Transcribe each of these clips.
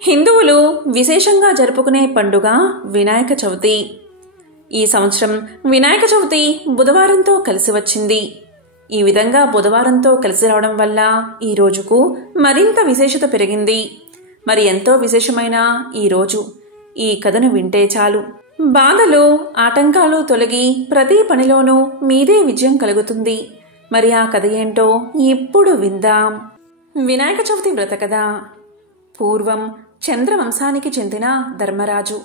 హిందువులు విశేషంగా జరుపుకునే పండుగ వినాయక చవితి. ఈ సంవత్సరం వినాయక చవితి బుధవారంతో కలిసి వచ్చింది. ఈ విధంగా బుధవారంతో కలిసి రావడం వల్ల ఈ రోజుకు మరింత విశేషత పెరిగింది. మరి ఎంతో విశేషమైన ఈ రోజు ఈ కథను వింటే చాలు. బాధలు, ఆటంకాలు తొలగి ప్రతి పనిలోనూ మీదే విజయం కలుగుతుంది. మరి ఆ కథ ఏంటో ఇప్పుడు విందాం. వినాయక చవితి వ్రత కథ. పూర్వం చంద్రవంశానికి చెందిన ధర్మరాజు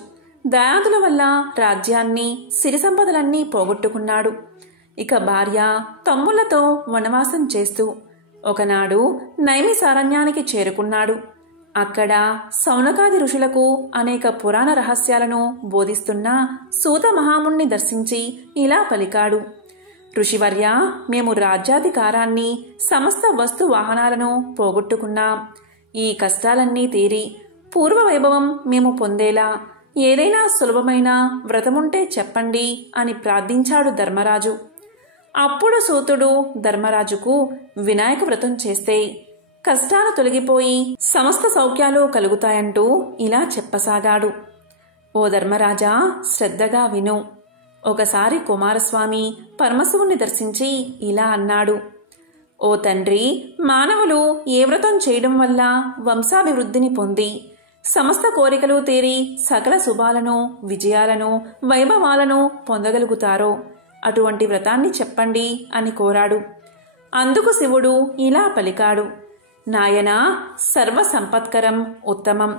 దయాదుల వల్ల రాజ్యాన్ని, సిరి సంపదలన్నీ పోగొట్టుకున్నాడు. ఇక భార్య, తమ్ముళ్లతో వనవాసం చేస్తూ ఒకనాడు నైమిసారణ్యానికి చేరుకున్నాడు. అక్కడ సౌనకాది ఋషులకు అనేక పురాణ రహస్యాలను బోధిస్తున్న సూత మహాముణ్ణి దర్శించి ఇలా పలికాడు. ఋషివర్య, మేము రాజ్యాధికారాన్ని, సమస్త వస్తు వాహనాలను పోగొట్టుకున్నాం. ఈ కష్టాలన్నీ తీరి పూర్వ వైభవం మేము పొందేలా ఏదైనా సులభమైన వ్రతముంటే చెప్పండి అని ప్రార్థించాడు ధర్మరాజు. అప్పుడు సూతుడు ధర్మరాజుకు వినాయక వ్రతం చేస్తే కష్టాలు తొలగిపోయి సమస్త సౌఖ్యాలు కలుగుతాయంటూ ఇలా చెప్పసాగాడు. ఓ ధర్మరాజా, శ్రద్ధగా విను. ఒకసారి కుమారస్వామి పరమశివుణ్ణి దర్శించి ఇలా అన్నాడు. ఓ తండ్రి, మానవులు ఏ వ్రతం చేయడం వల్ల వంశాభివృద్ధిని పొంది సమస్త కోరికలు తీరి సకల శుభాలను, విజయాలను, వైభవాలను పొందగలుగుతారో అటువంటి వ్రతాన్ని చెప్పండి అని కోరాడు. అందుకు శివుడు ఇలా పలికాడు. నాయనా, సర్వ సంపత్కరం, ఉత్తమం,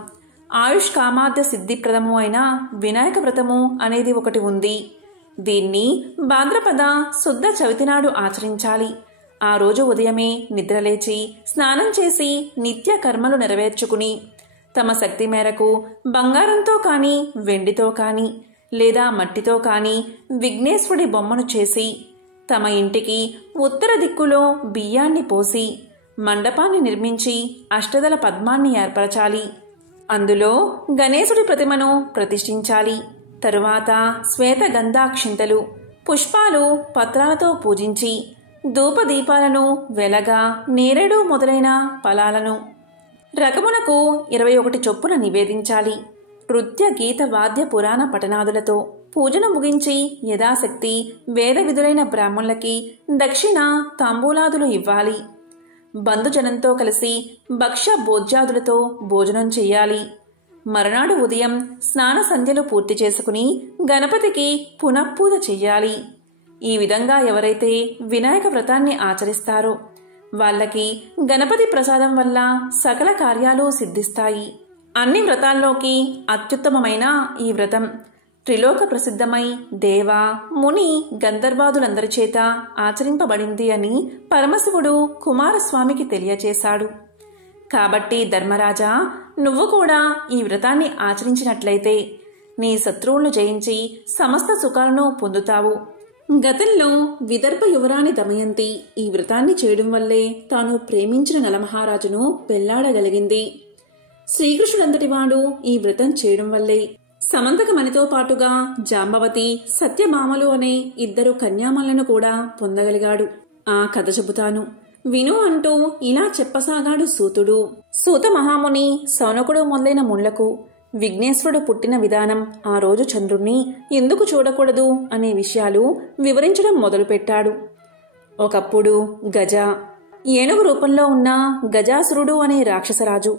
ఆయుష్కామాద్య సిద్ధిప్రదము అయిన వినాయక వ్రతము అనేది ఒకటి ఉంది. దీన్ని భాద్రపద శుద్ధ చవితినాడు ఆచరించాలి. ఆ రోజు ఉదయమే నిద్రలేచి స్నానం చేసి నిత్య కర్మలు నెరవేర్చుకుని తమ శక్తి మేరకు బంగారంతో కానీ, వెండితో కానీ, లేదా మట్టితో కానీ విఘ్నేశ్వరుడి బొమ్మను చేసి తమ ఇంటికి ఉత్తర దిక్కులో బియ్యాన్ని పోసి మండపాన్ని నిర్మించి అష్టదళ పద్మాన్ని ఏర్పరచాలి. అందులో గణేశుడి ప్రతిమను ప్రతిష్ఠించాలి. తరువాత శ్వేత గంధాక్షింతలు, పుష్పాలు, పత్రాలతో పూజించి ధూపదీపాలను వెలగా నేరేడు మొదలైన ఫలాలను రకమునకు 21 చొప్పున నివేదించాలి. నృత్య, గీత, వాద్య, పురాణ పఠనాదులతో పూజను ముగించి యథాశక్తి వేద విధులైన బ్రాహ్మణులకి దక్షిణ, తాంబూలాదులు ఇవ్వాలి. బంధుజనంతో కలిసి భక్ష్య భోజ్యాదులతో భోజనం చెయ్యాలి. మరునాడు ఉదయం స్నాన సంధ్యలు పూర్తి చేసుకుని గణపతికి పునఃపూజ చెయ్యాలి. ఈ విధంగా ఎవరైతే వినాయక వ్రతాన్ని ఆచరిస్తారో వాళ్ళకి గణపతి ప్రసాదం వల్ల సకల కార్యాలు సిద్ధిస్తాయి. అన్ని వ్రతాల్లోకి అత్యుత్తమమైన ఈ వ్రతం త్రిలోక ప్రసిద్ధమై దేవ, ముని, గంధర్వాదులందరి చేత ఆచరింపబడింది అని పరమశివుడు కుమారస్వామికి తెలియచేశాడు. కాబట్టి ధర్మరాజా, నువ్వు కూడా ఈ వ్రతాన్ని ఆచరించినట్లయితే నీ శత్రువులను జయించి సమస్త సుఖాలను పొందుతావు. గతంలో విదర్భ యువరాణి దమయంతి ఈ వ్రతాన్ని చేయడం వల్లే తాను ప్రేమించిన నలమహారాజును పెళ్లాడగలిగింది. శ్రీకృష్ణుడంతటివాడు ఈ వ్రతం చేయడం వల్లే సమంతకమణితో పాటుగా జాంబవతి, సత్యమామలు అనే 2 కన్యామలను కూడా పొందగలిగాడు. ఆ కథ చెబుతాను, విను అంటూ ఇలా చెప్పసాగాడు సూతుడు. సూత మహాముని, సౌనకుడు మొదలైన ముళ్లకు విఘ్నేశ్వరుడు పుట్టిన విధానం, ఆ రోజు చంద్రుణ్ణి ఎందుకు చూడకూడదు అనే విషయాలు వివరించడం మొదలుపెట్టాడు. ఒకప్పుడు గజ, ఏనుగు రూపంలో ఉన్న గజాసురుడు అనే రాక్షసరాజు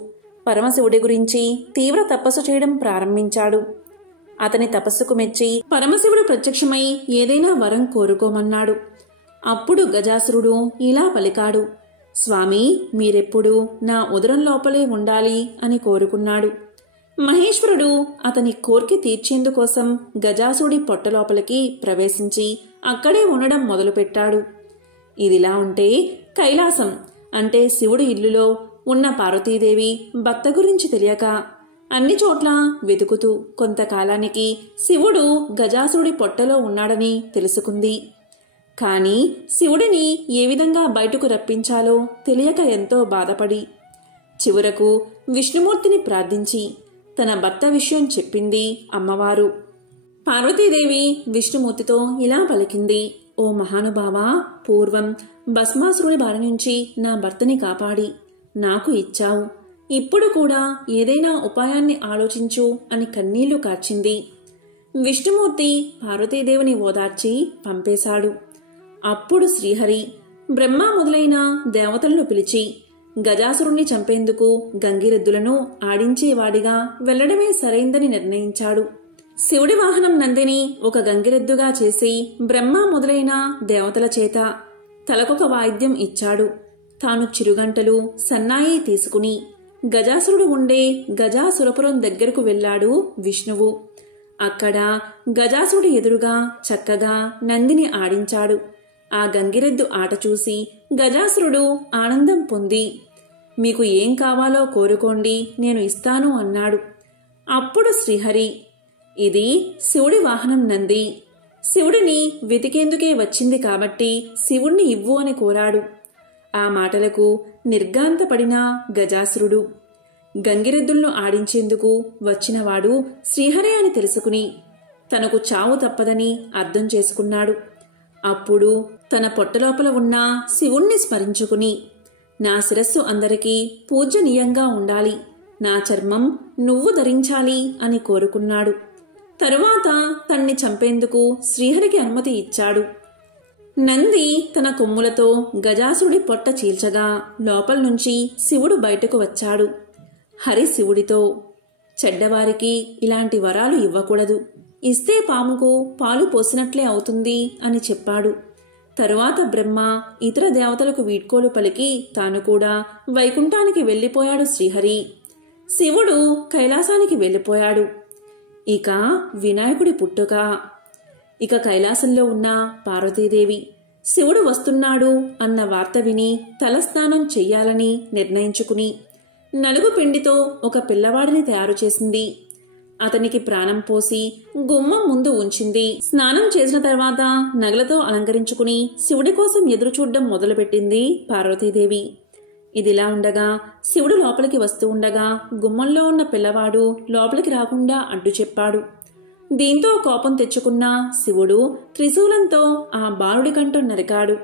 పరమశివుడి గురించి తీవ్ర తపస్సు చేయడం ప్రారంభించాడు. అతని తపస్సుకు మెచ్చి పరమశివుడు ప్రత్యక్షమై ఏదైనా వరం కోరుకోమన్నాడు. అప్పుడు గజాసురుడు ఇలా పలికాడు. స్వామి, మీరెప్పుడు నా ఉదరం లోపలే ఉండాలి అని కోరుకున్నాడు. మహేశ్వరుడు అతని కోర్కె తీర్చేందుకోసం గజాసుడి పొట్టలోపలికి ప్రవేశించి అక్కడే ఉండడం మొదలుపెట్టాడు. ఇదిలా ఉంటే కైలాసం అంటే శివుడి ఇల్లులో ఉన్న పార్వతీదేవి భక్త గురించి తెలియక అన్ని చోట్ల వెతుకుతూ కొంతకాలానికి శివుడు గజాసుడి పొట్టలో ఉన్నాడని తెలుసుకుంది. కాని శివుడిని ఏ విధంగా బయటకు రప్పించాలో తెలియక ఎంతో బాధపడి చివరకు విష్ణుమూర్తిని ప్రార్థించి తన భర్త విషయం చెప్పింది అమ్మవారు. పార్వతీదేవి విష్ణుమూర్తితో ఇలా పలికింది. ఓ మహానుభావా, పూర్వం భస్మాసురుడి బారి నుంచి నా భర్తని కాపాడి నాకు ఇచ్చావు. ఇప్పుడు కూడా ఏదైనా ఉపాయాన్ని ఆలోచించు అని కన్నీళ్లు కార్చింది. విష్ణుమూర్తి పార్వతీదేవిని ఓదార్చి పంపేశాడు. అప్పుడు శ్రీహరి బ్రహ్మ మొదలైన దేవతలను పిలిచి గజాసురుణ్ణి చంపేందుకు గంగిరెద్దులను ఆడించేవాడిగా వెళ్లడమే సరైందని నిర్ణయించాడు. శివుడి వాహనం నందిని ఒక గంగిరెద్దుగా చేసి బ్రహ్మ మొదలైన దేవతల చేత తలకొక వాయిద్యం ఇచ్చాడు. తాను చిరుగంటలు సన్నాయి తీసుకుని గజాసురుడు ఉండే గజాసురపురం దగ్గరకు వెళ్లాడు విష్ణువు. అక్కడ గజాసురుడి ఎదురుగా చక్కగా నందిని ఆడించాడు. ఆ గంగిరెద్దు ఆట చూసి గజాసురుడు ఆనందం పొంది మీకు ఏం కావాలో కోరుకోండి, నేను ఇస్తాను అన్నాడు. అప్పుడు శ్రీహరి ఇది శివుడి వాహనం నంది, శివుడిని వెతికేందుకే వచ్చింది కాబట్టి శివుణ్ణి ఇవ్వు అని కోరాడు. ఆ మాటలకు నిర్గాంతపడిన గజాసురుడు గంగిరెద్దులను ఆడించేందుకు వచ్చినవాడు శ్రీహరి అని తెలుసుకుని తనకు చావు తప్పదని అర్థం చేసుకున్నాడు. అప్పుడు తన పొట్టలోపల ఉన్న శివుణ్ణి స్మరించుకుని నా శిరస్సు అందరికీ పూజనీయంగా ఉండాలి, నా చర్మం నువ్వు ధరించాలి అని కోరుకున్నాడు. తరువాత తన్ని చంపేందుకు శ్రీహరికి అనుమతి ఇచ్చాడు. నంది తన కొమ్ములతో గజాసుడి పొట్ట చీల్చగా లోపల నుంచి శివుడు బయటకు వచ్చాడు. హరి శివుడితో చెడ్డవారికి ఇలాంటి వరాలు ఇవ్వకూడదు, ఇస్తే పాముకు పాలు పోసినట్లే అవుతుంది అని చెప్పాడు. తరువాత బ్రహ్మ ఇతర దేవతలకు వీడ్కోలు పలికి తాను కూడా వైకుంఠానికి వెళ్లిపోయాడు. శ్రీహరి శివుడు కైలాసానికి వెళ్లిపోయాడు. ఇక వినాయకుడి పుట్టుక. ఇక కైలాసంలో ఉన్న పార్వతీదేవి శివుడు వస్తున్నాడు అన్న వార్త విని తలస్నానం చెయ్యాలని నిర్ణయించుకుని నలుగు పిండితో ఒక పిల్లవాడిని తయారు చేసింది. అతనికి ప్రాణం పోసి గుమ్మం ముందు ఉంచింది. స్నానం చేసిన తర్వాత నగలతో అలంకరించుకుని శివుడి కోసం ఎదురుచూడ్డం మొదలుపెట్టింది పార్వతీదేవి. ఇదిలా ఉండగా శివుడు లోపలికి వస్తూ ఉండగా గుమ్మంలో ఉన్న పిల్లవాడు లోపలికి రాకుండా అడ్డు చెప్పాడు. దీంతో కోపం తెచ్చుకున్న శివుడు త్రిశూలంతో ఆ బాలుడి కంఠం నరికాడు.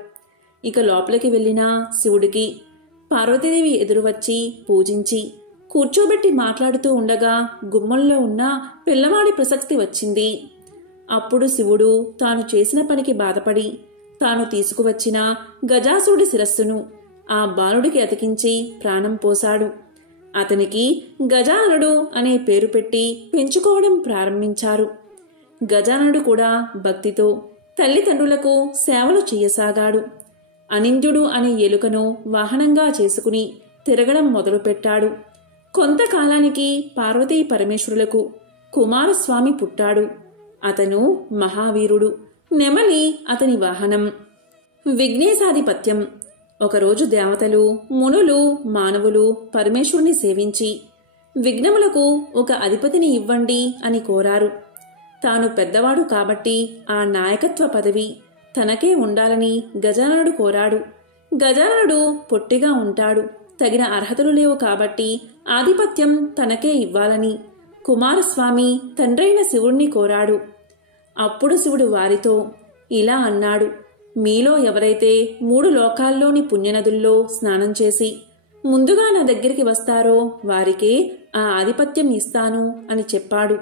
ఇక లోపలికి వెళ్లిన శివుడికి పార్వతీదేవి ఎదురువచ్చి పూజించి కూర్చోబెట్టి మాట్లాడుతూ ఉండగా గుమ్మంలో ఉన్న పిల్లవాడి ప్రసక్తి వచ్చింది. అప్పుడు శివుడు తాను చేసిన పనికి బాధపడి తాను తీసుకువచ్చిన గజాసుడి శిరస్సును ఆ బాలుడికి అతికించి ప్రాణం పోశాడు. అతనికి గజాననుడు అనే పేరు పెట్టి పెంచుకోవడం ప్రారంభించారు. గజాననుడు కూడా భక్తితో తల్లిదండ్రులకు సేవలు చెయ్యసాగాడు. అనింద్యుడు అనే ఎలుకను వాహనంగా చేసుకుని తిరగడం మొదలుపెట్టాడు. కొంతకాలానికి పార్వతీ పరమేశ్వరులకు కుమారస్వామి పుట్టాడు. అతను మహావీరుడు. నెమలి అతని వాహనం. విఘ్నేశాధిపత్యం. ఒకరోజు దేవతలు, మునులు, మానవులు పరమేశ్వరుని సేవించి విఘ్నములకు ఒక అధిపతిని ఇవ్వండి అని కోరారు. తాను పెద్దవాడు కాబట్టి ఆ నాయకత్వ పదవి తనకే ఉండాలని గజాననుడు కోరాడు. గజాననుడు పొట్టిగా ఉంటాడు, తగిన అర్హతలు లేవు కాబట్టి ఆధిపత్యం తనకే ఇవ్వాలని కుమారస్వామి తండ్రైన శివుణ్ణి కోరాడు. అప్పుడు శివుడు వారితో ఇలా అన్నాడు, మీలో ఎవరైతే 3 లోకాల్లోని పుణ్యనదుల్లో స్నానం చేసి ముందుగా నా దగ్గరికి వస్తారో వారికే ఆ ఆధిపత్యం ఇస్తాను అని చెప్పాడు.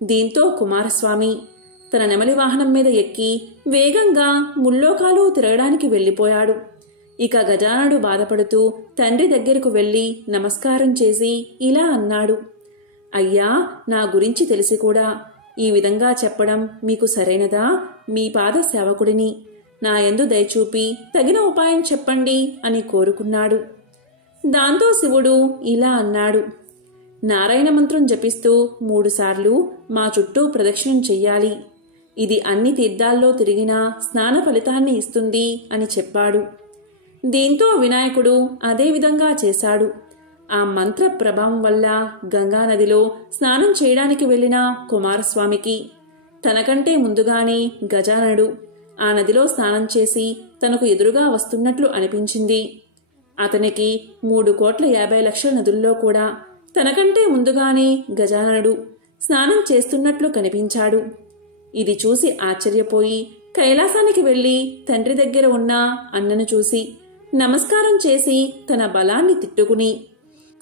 దీంతో కుమారస్వామి తన నెమలి వాహనం మీద ఎక్కి వేగంగా ముల్లోకాలు తిరగడానికి వెళ్లిపోయాడు. ఇక గజాననుడు బాధపడుతూ తండ్రి దగ్గరకు వెళ్లి నమస్కారం చేసి ఇలా అన్నాడు, అయ్యా, నా గురించి తెలిసి కూడా ఈ విధంగా చెప్పడం మీకు సరైనదా? మీ పాద సేవకుడిని, నా యందు దయచూపి తగిన ఉపాయం చెప్పండి అని కోరుకున్నాడు. దాంతో శివుడు ఇలా అన్నాడు, నారాయణ మంత్రం జపిస్తూ 3 సార్లు మా చుట్టూ ప్రదక్షిణం చెయ్యాలి. ఇది అన్ని తీర్థాల్లో తిరిగినా స్నాన ఫలితాన్ని ఇస్తుంది అని చెప్పాడు. దీంతో వినాయకుడు అదేవిధంగా చేశాడు. ఆ మంత్ర ప్రభావం వల్ల గంగానదిలో స్నానం చేయడానికి వెళ్లిన కుమారస్వామికి తనకంటే ముందుగానే గజాననుడు ఆ నదిలో స్నానం చేసి తనకు ఎదురుగా వస్తున్నట్లు అనిపించింది. అతనికి 3,50,00,000 నదుల్లో కూడా తనకంటే ముందుగానే గజాననుడు స్నానం చేస్తున్నట్లు కనిపించాడు. ఇది చూసి ఆశ్చర్యపోయి కైలాసానికి వెళ్లి తండ్రి దగ్గర ఉన్న అన్నను చూసి నమస్కారం చేసి తన బలాన్ని తిట్టుకుని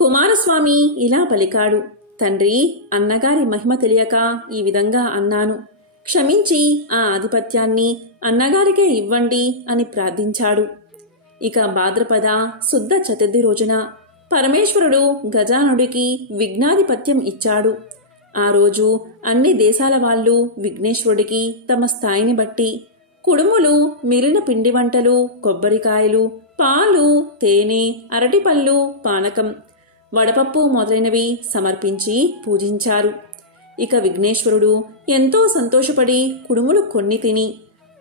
కుమారస్వామి ఇలా పలికాడు. తండ్రి, అన్నగారి మహిమ తెలియక ఈ విధంగా అన్నాను. క్షమించి ఆ ఆధిపత్యాన్ని అన్నగారికే ఇవ్వండి అని ప్రార్థించాడు. ఇక భాద్రపద శుద్ధ చతుర్థి రోజున పరమేశ్వరుడు గజానుడికి విఘ్నాధిపత్యం ఇచ్చాడు. ఆ రోజు అన్ని దేశాల వాళ్ళు విఘ్నేశ్వరుడికి తమ స్థాయిని బట్టి కుడుములు, మిగిలిన పిండి వంటలు, కొబ్బరికాయలు, పాలు, తేనె, అరటిపళ్ళు, పానకం, వడపప్పు మొదలైనవి సమర్పించి పూజించారు. ఇక విఘ్నేశ్వరుడు ఎంతో సంతోషపడి కుడుములు కొన్ని తిని,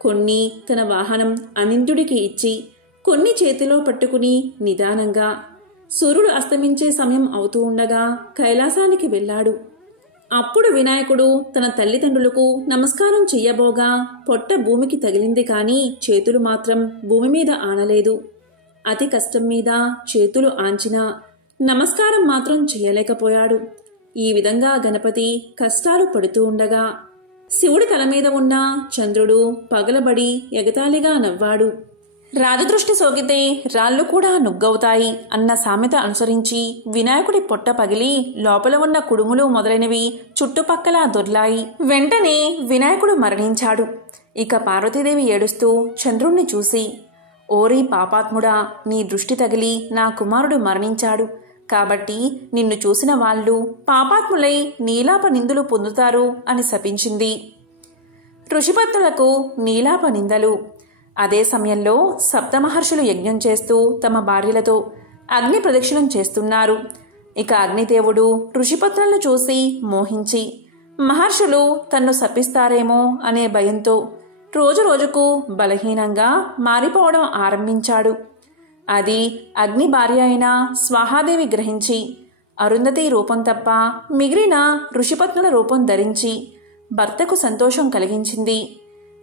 కొన్ని తన వాహనం అనింద్యుడికి ఇచ్చి, కొన్ని చేతిలో పట్టుకుని నిదానంగా సూర్యుడు అస్తమించే సమయం అవుతూ ఉండగా కైలాసానికి వెళ్ళాడు. అప్పుడు వినాయకుడు తన తల్లిదండ్రులకు నమస్కారం చెయ్యబోగా పొట్ట భూమికి తగిలింది కానీ చేతులు మాత్రం భూమి మీద ఆనలేదు. అతి కష్టం మీద చేతులు ఆంచినా నమస్కారం మాత్రం చెయ్యలేకపోయాడు. ఈ విధంగా గణపతి కష్టాలు పడుతూ ఉండగా శివుడి తల మీద ఉన్న చంద్రుడు పగలబడి ఎగతాళిగా నవ్వాడు. రాజదృష్టి సోకితే రాళ్లు కూడా నుగ్గవుతాయి అన్న సామెత అనుసరించి వినాయకుడి పొట్ట పగిలి లోపల ఉన్న కుడుములు మొదలైనవి చుట్టుపక్కల దొర్లాయి. వెంటనే వినాయకుడు మరణించాడు. ఇక పార్వతీదేవి ఏడుస్తూ చంద్రుణ్ణి చూసి, ఓరి పాపాత్ముడా, నీ దృష్టి తగిలి నా కుమారుడు మరణించాడు. కాబట్టి నిన్ను చూసిన వాళ్ళు పాపాత్ములై నీలాప నిందులు పొందుతారు అని శపించింది. ఋషిపత్నులకు నీలాప నిందలు. అదే సమయంలో సప్తమహర్షులు యజ్ఞం చేస్తూ తమ భార్యలతో అగ్ని ప్రదక్షిణం చేస్తున్నారు. ఇక అగ్నిదేవుడు ఋషిపత్నులను చూసి మోహించి మహర్షులు తన్ను శపిస్తారేమో అనే భయంతో రోజు రోజుకు బలహీనంగా మారిపోవడం ఆరంభించాడు. అది అగ్ని భార్య అయిన స్వాహాదేవి గ్రహించి అరుంధతి రూపం తప్ప మిగిలిన ఋషిపత్నుల రూపం ధరించి భర్తకు సంతోషం కలిగించింది.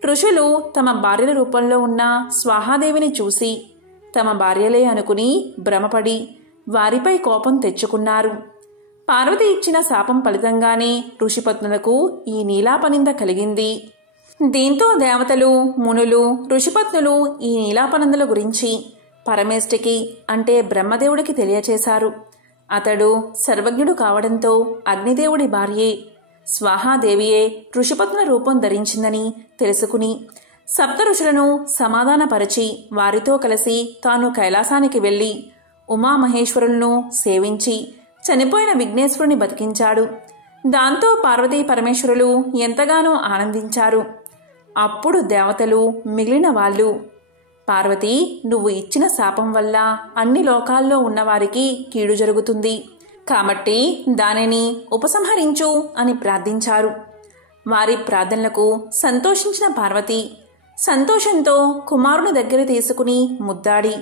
ఋషులు తమ భార్యల రూపంలో ఉన్న స్వాహాదేవిని చూసి తమ భార్యలే అనుకుని భ్రమపడి వారిపై కోపం తెచ్చుకున్నారు. పార్వతి ఇచ్చిన శాపం ఫలితంగానే ఋషిపత్నులకు ఈ నీలాపనింద కలిగింది. దీంతో దేవతలు, మునులు, ఋషిపత్నులు ఈ నీలాపనిందల గురించి పరమేష్ఠికి అంటే బ్రహ్మదేవుడికి తెలియచేశారు. అతడు సర్వజ్ఞుడు కావడంతో అగ్నిదేవుడి భార్యే స్వాహాదేవియే ఋషిపత్నుల రూపం ధరించిందని తెలుసుకుని సప్త ఋషులను సమాధానపరిచి వారితో కలిసి తాను కైలాసానికి వెళ్లి ఉమామహేశ్వరులను సేవించి చనిపోయిన విఘ్నేశ్వరుని బతికించాడు. దాంతో పార్వతీ పరమేశ్వరులు ఎంతగానో ఆనందించారు. అప్పుడు దేవతలు మిగిలిన వాళ్ళు, పార్వతి, నువ్వు ఇచ్చిన శాపం వల్ల అన్ని లోకాల్లో ఉన్నవారికి కీడు జరుగుతుంది కాబట్టి దానిని ఉపసంహరించు అని ప్రార్థించారు. వారి ప్రార్థనలకు సంతోషించిన పార్వతి సంతోషంతో కుమారుని దగ్గర తీసుకుని ముద్దాడి,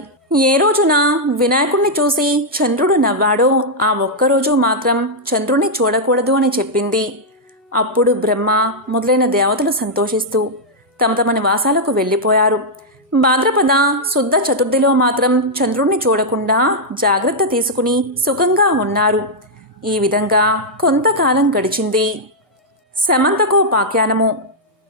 ఏ రోజున వినాయకుణ్ణి చూసి చంద్రుడు నవ్వాడో ఆ ఒక్కరోజు మాత్రం చంద్రుణ్ణి చూడకూడదు అని చెప్పింది. అప్పుడు బ్రహ్మ మొదలైన దేవతలు సంతోషిస్తూ తమ తమ నివాసాలకు వెళ్ళిపోయారు. భాద్రపద శుద్ధ చతుర్థిలో మాత్రం చంద్రుణ్ణి చూడకుండా జాగ్రత్త తీసుకుని సుఖంగా ఉన్నారు. ఈ విధంగా కొంతకాలం గడిచింది. సమంతకోపాఖ్యానము.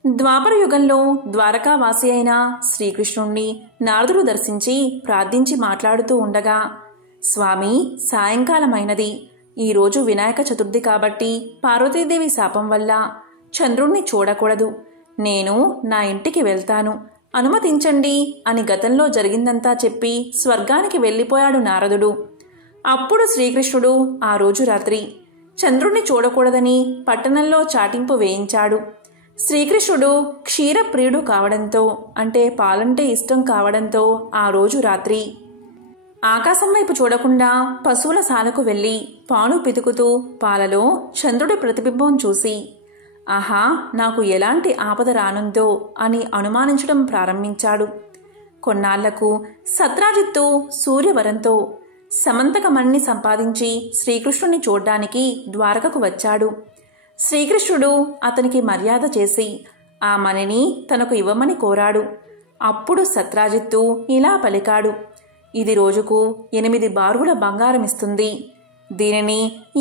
ద్వాపర యుగంలో ద్వారకావాసి అయిన శ్రీకృష్ణుణ్ణి నారదుడు దర్శించి ప్రార్థించి మాట్లాడుతూ ఉండగా, స్వామి, సాయంకాలమైనది. ఈరోజు వినాయక చతుర్థి కాబట్టి పార్వతీదేవి శాపం వల్ల చంద్రుణ్ణి చూడకూడదు. నేను నా ఇంటికి వెళ్తాను, అనుమతించండి అని గతంలో జరిగిందంతా చెప్పి స్వర్గానికి వెళ్ళిపోయాడు నారదుడు. అప్పుడు శ్రీకృష్ణుడు ఆ రోజు రాత్రి చంద్రుణ్ణి చూడకూడదని పట్టణంలో చాటింపు వేయించాడు. శ్రీకృష్ణుడు క్షీరప్రియుడు కావడంతో అంటే పాలంటే ఇష్టం కావడంతో ఆ రోజు రాత్రి ఆకాశం వైపు చూడకుండా పశువుల శాలకు వెళ్ళి పాలు పితుకుతూ పాలలో చంద్రుడి ప్రతిబింబం చూసి, ఆహా, నాకు ఎలాంటి ఆపద రానుందో అని అనుమానించడం ప్రారంభించాడు. కొన్నాళ్లకు సత్రాజిత్తు సూర్యవరంతో సమంతకమణిని సంపాదించి శ్రీకృష్ణుని చూడ్డానికి ద్వారకకు వచ్చాడు. శ్రీకృష్ణుడు అతనికి మర్యాద చేసి ఆ మణిని తనకు ఇవ్వమని కోరాడు. అప్పుడు సత్రాజిత్తు ఇలా పలికాడు, ఇది రోజుకు 8 బారుగుల బంగారం ఇస్తుంది. దీనిని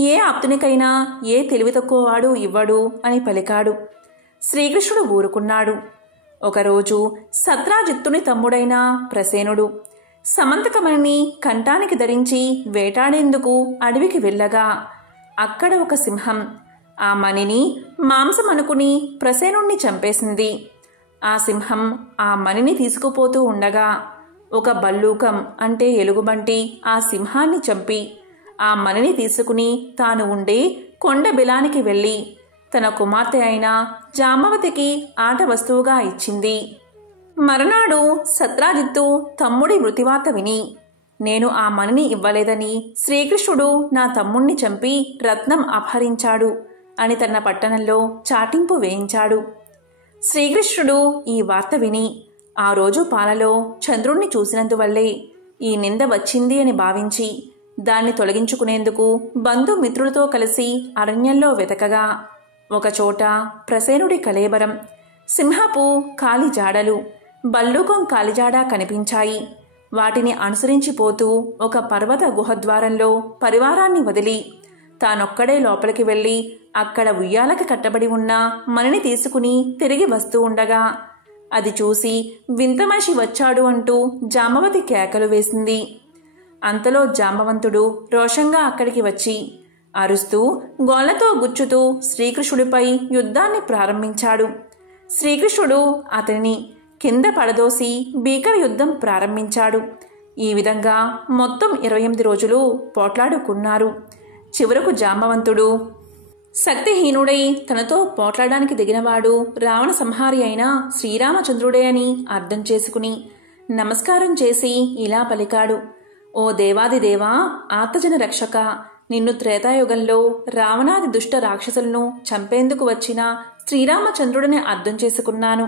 ఏ ఆప్తునికైనా ఏ తెలివి తక్కువవాడు ఇవ్వడు అని పలికాడు. శ్రీకృష్ణుడు ఊరుకున్నాడు. ఒకరోజు సత్రాజిత్తుని తమ్ముడైన ప్రసేనుడు సమంతకమణిని కంఠానికి ధరించి వేటాడేందుకు అడవికి వెళ్ళగా అక్కడ ఒక సింహం ఆ మణిని మాంసం అనుకుని ప్రసేనుణ్ణి చంపేసింది. ఆ సింహం ఆ మణిని తీసుకుపోతూ ఉండగా ఒక బల్లూకం అంటే ఎలుగుబంటి ఆ సింహాన్ని చంపి ఆ మణిని తీసుకుని తాను ఉండే కొండ బిలానికి వెళ్ళి తన కుమార్తె అయిన జాంబవతికి ఆట వస్తువుగా ఇచ్చింది. మరునాడు సత్రాజిత్తు తమ్ముడి మృతివార్త విని, నేను ఆ మణిని ఇవ్వలేదని శ్రీకృష్ణుడు నా తమ్ముణ్ణి చంపి రత్నం అపహరించాడు అని తన పట్టణంలో చాటింపు వేయించాడు. శ్రీకృష్ణుడు ఈ వార్త విని ఆ రోజు పాలలో చంద్రుణ్ణి చూసినందువల్లే ఈ నింద వచ్చింది అని భావించి దాన్ని తొలగించుకునేందుకు బంధుమిత్రులతో కలిసి అరణ్యంలో వెతకగా ఒకచోట ప్రసేనుడి కళేబరం, సింహపు కాలిజాడలు, బల్లూకం కాలిజాడ కనిపించాయి. వాటిని అనుసరించిపోతూ ఒక పర్వత గుహద్వారంలో పరివారాన్ని వదిలి తానొక్కడే లోపలికి వెళ్ళి అక్కడ ఉయ్యాలకి కట్టబడి ఉన్న మణిని తీసుకుని తిరిగి వస్తూ ఉండగా అది చూసి వింత మనిషి వచ్చాడు అంటూ జాంబవతి కేకలు వేసింది. అంతలో జాంబవంతుడు రోషంగా అక్కడికి వచ్చి అరుస్తూ గోళ్లతో గుచ్చుతూ శ్రీకృష్ణుడిపై యుద్ధాన్ని ప్రారంభించాడు. శ్రీకృష్ణుడు అతనిని కింద పడదోసి భీకర యుద్ధం ప్రారంభించాడు. ఈ విధంగా మొత్తం 28 రోజులు పోట్లాడుకున్నారు. చివరకు జాంబవంతుడు శక్తిహీనుడై తనతో పోట్లాడడానికి దిగినవాడు రావణ సంహారి అయిన శ్రీరామచంద్రుడే అని అర్థం చేసుకుని నమస్కారం చేసి ఇలా పలికాడు, ఓ దేవాదిదేవా, ఆర్తజన రక్షక, నిన్ను త్రేతాయుగంలో రావణాది దుష్ట రాక్షసులను చంపేందుకు వచ్చిన శ్రీరామచంద్రుడిని అర్థం చేసుకున్నాను.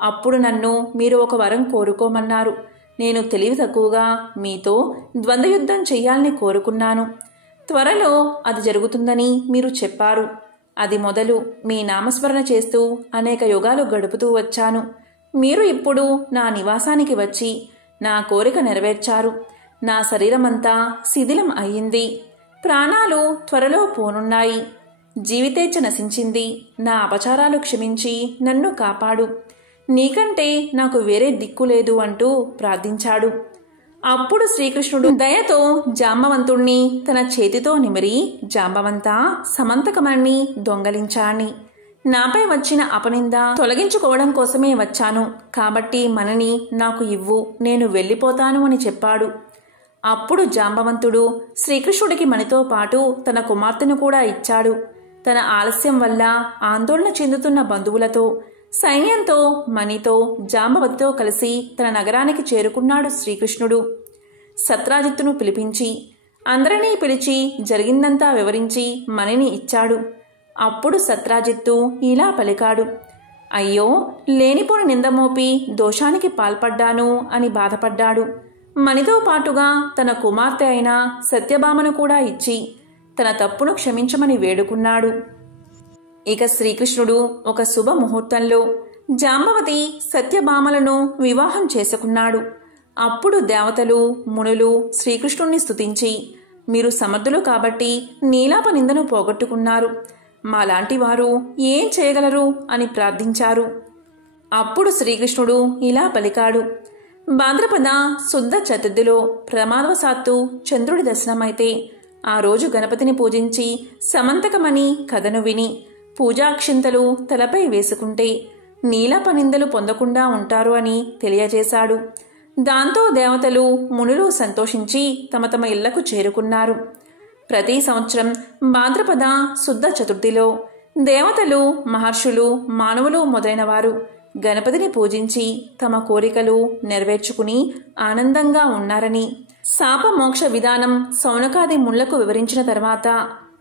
అప్పుడు నన్ను మీరు ఒక వరం కోరుకోమన్నారు. నేను తెలివి తక్కువగా మీతో ద్వంద్వయుద్ధం చెయ్యాలని కోరుకున్నాను. త్వరలో అది జరుగుతుందని మీరు చెప్పారు. అది మొదలు మీ నామస్మరణ చేస్తూ అనేక యుగాలు గడుపుతూ వచ్చాను. మీరు ఇప్పుడు నా నివాసానికి వచ్చి నా కోరిక నెరవేర్చారు. నా శరీరమంతా శిథిలం అయ్యింది. ప్రాణాలు త్వరలో పోనున్నాయి. జీవితేచ్ఛ నశించింది. నా అపచారాలు క్షమించి నన్ను కాపాడు. నీకంటే నాకు వేరే దిక్కు లేదు అంటూ ప్రార్థించాడు. అప్పుడు శ్రీకృష్ణుడు దయతో జాంబవంతుణ్ణి తన చేతితో నిమిరి, జాంబవంతా, సమంతకమణిని దొంగలించాని. నాపై వచ్చిన అపనింద తొలగించుకోవడం కోసమే వచ్చాను. కాబట్టి మణిని నాకు ఇవ్వు, నేను వెళ్ళిపోతాను అని చెప్పాడు. అప్పుడు జాంబవంతుడు శ్రీకృష్ణుడికి మణితో పాటు తన కుమార్తెను కూడా ఇచ్చాడు. తన ఆలస్యం వల్ల ఆందోళన చెందుతున్న బంధువులతో, సైన్యంతో, మణితో, జాంబవతితో కలిసి తన నగరానికి చేరుకున్నాడు శ్రీకృష్ణుడు. సత్రాజిత్తును పిలిపించి అందరినీ పిలిచి జరిగిందంతా వివరించి మణిని ఇచ్చాడు. అప్పుడు సత్రాజిత్తు ఇలా పలికాడు, అయ్యో, లేనిపోని నిందమోపి దోషానికి పాల్పడ్డాను అని బాధపడ్డాడు. మణితో పాటుగా తన కుమార్తె అయిన సత్యభామను కూడా ఇచ్చి తన తప్పును క్షమించమని వేడుకున్నాడు. ఇక శ్రీకృష్ణుడు ఒక శుభముహూర్తంలో జాంబవతి సత్యభామలను వివాహం చేసుకున్నాడు. అప్పుడు దేవతలు, మునులు శ్రీకృష్ణుణ్ణి స్తుతించి, మీరు సమర్థులు కాబట్టి నీలాప నిందను పోగొట్టుకున్నారు. మాలాంటి వారు ఏం చేయగలరు అని ప్రార్థించారు. అప్పుడు శ్రీకృష్ణుడు ఇలా పలికాడు, భాద్రపద శుద్ధ చతుర్థిలో ప్రమాదవశాత్తు చంద్రుడి దర్శనమైతే ఆ రోజు గణపతిని పూజించి సమంతకమణి కథను విని పూజాక్షింతలు తలపై వేసుకుంటే నీలప నిందలు పొందకుండా ఉంటారు అని తెలియజేశాడు. దాంతో దేవతలు, మునులు సంతోషించి తమ తమ ఇళ్లకు చేరుకున్నారు. ప్రతి సంవత్సరం భాద్రపద శుద్ధ చతుర్థిలో దేవతలు, మహర్షులు, మానవులు మొదలైనవారు గణపతిని పూజించి తమ కోరికలు నెరవేర్చుకుని ఆనందంగా ఉన్నారని శాపమోక్ష విధానం సౌనకాది ముళ్లకు వివరించిన తర్వాత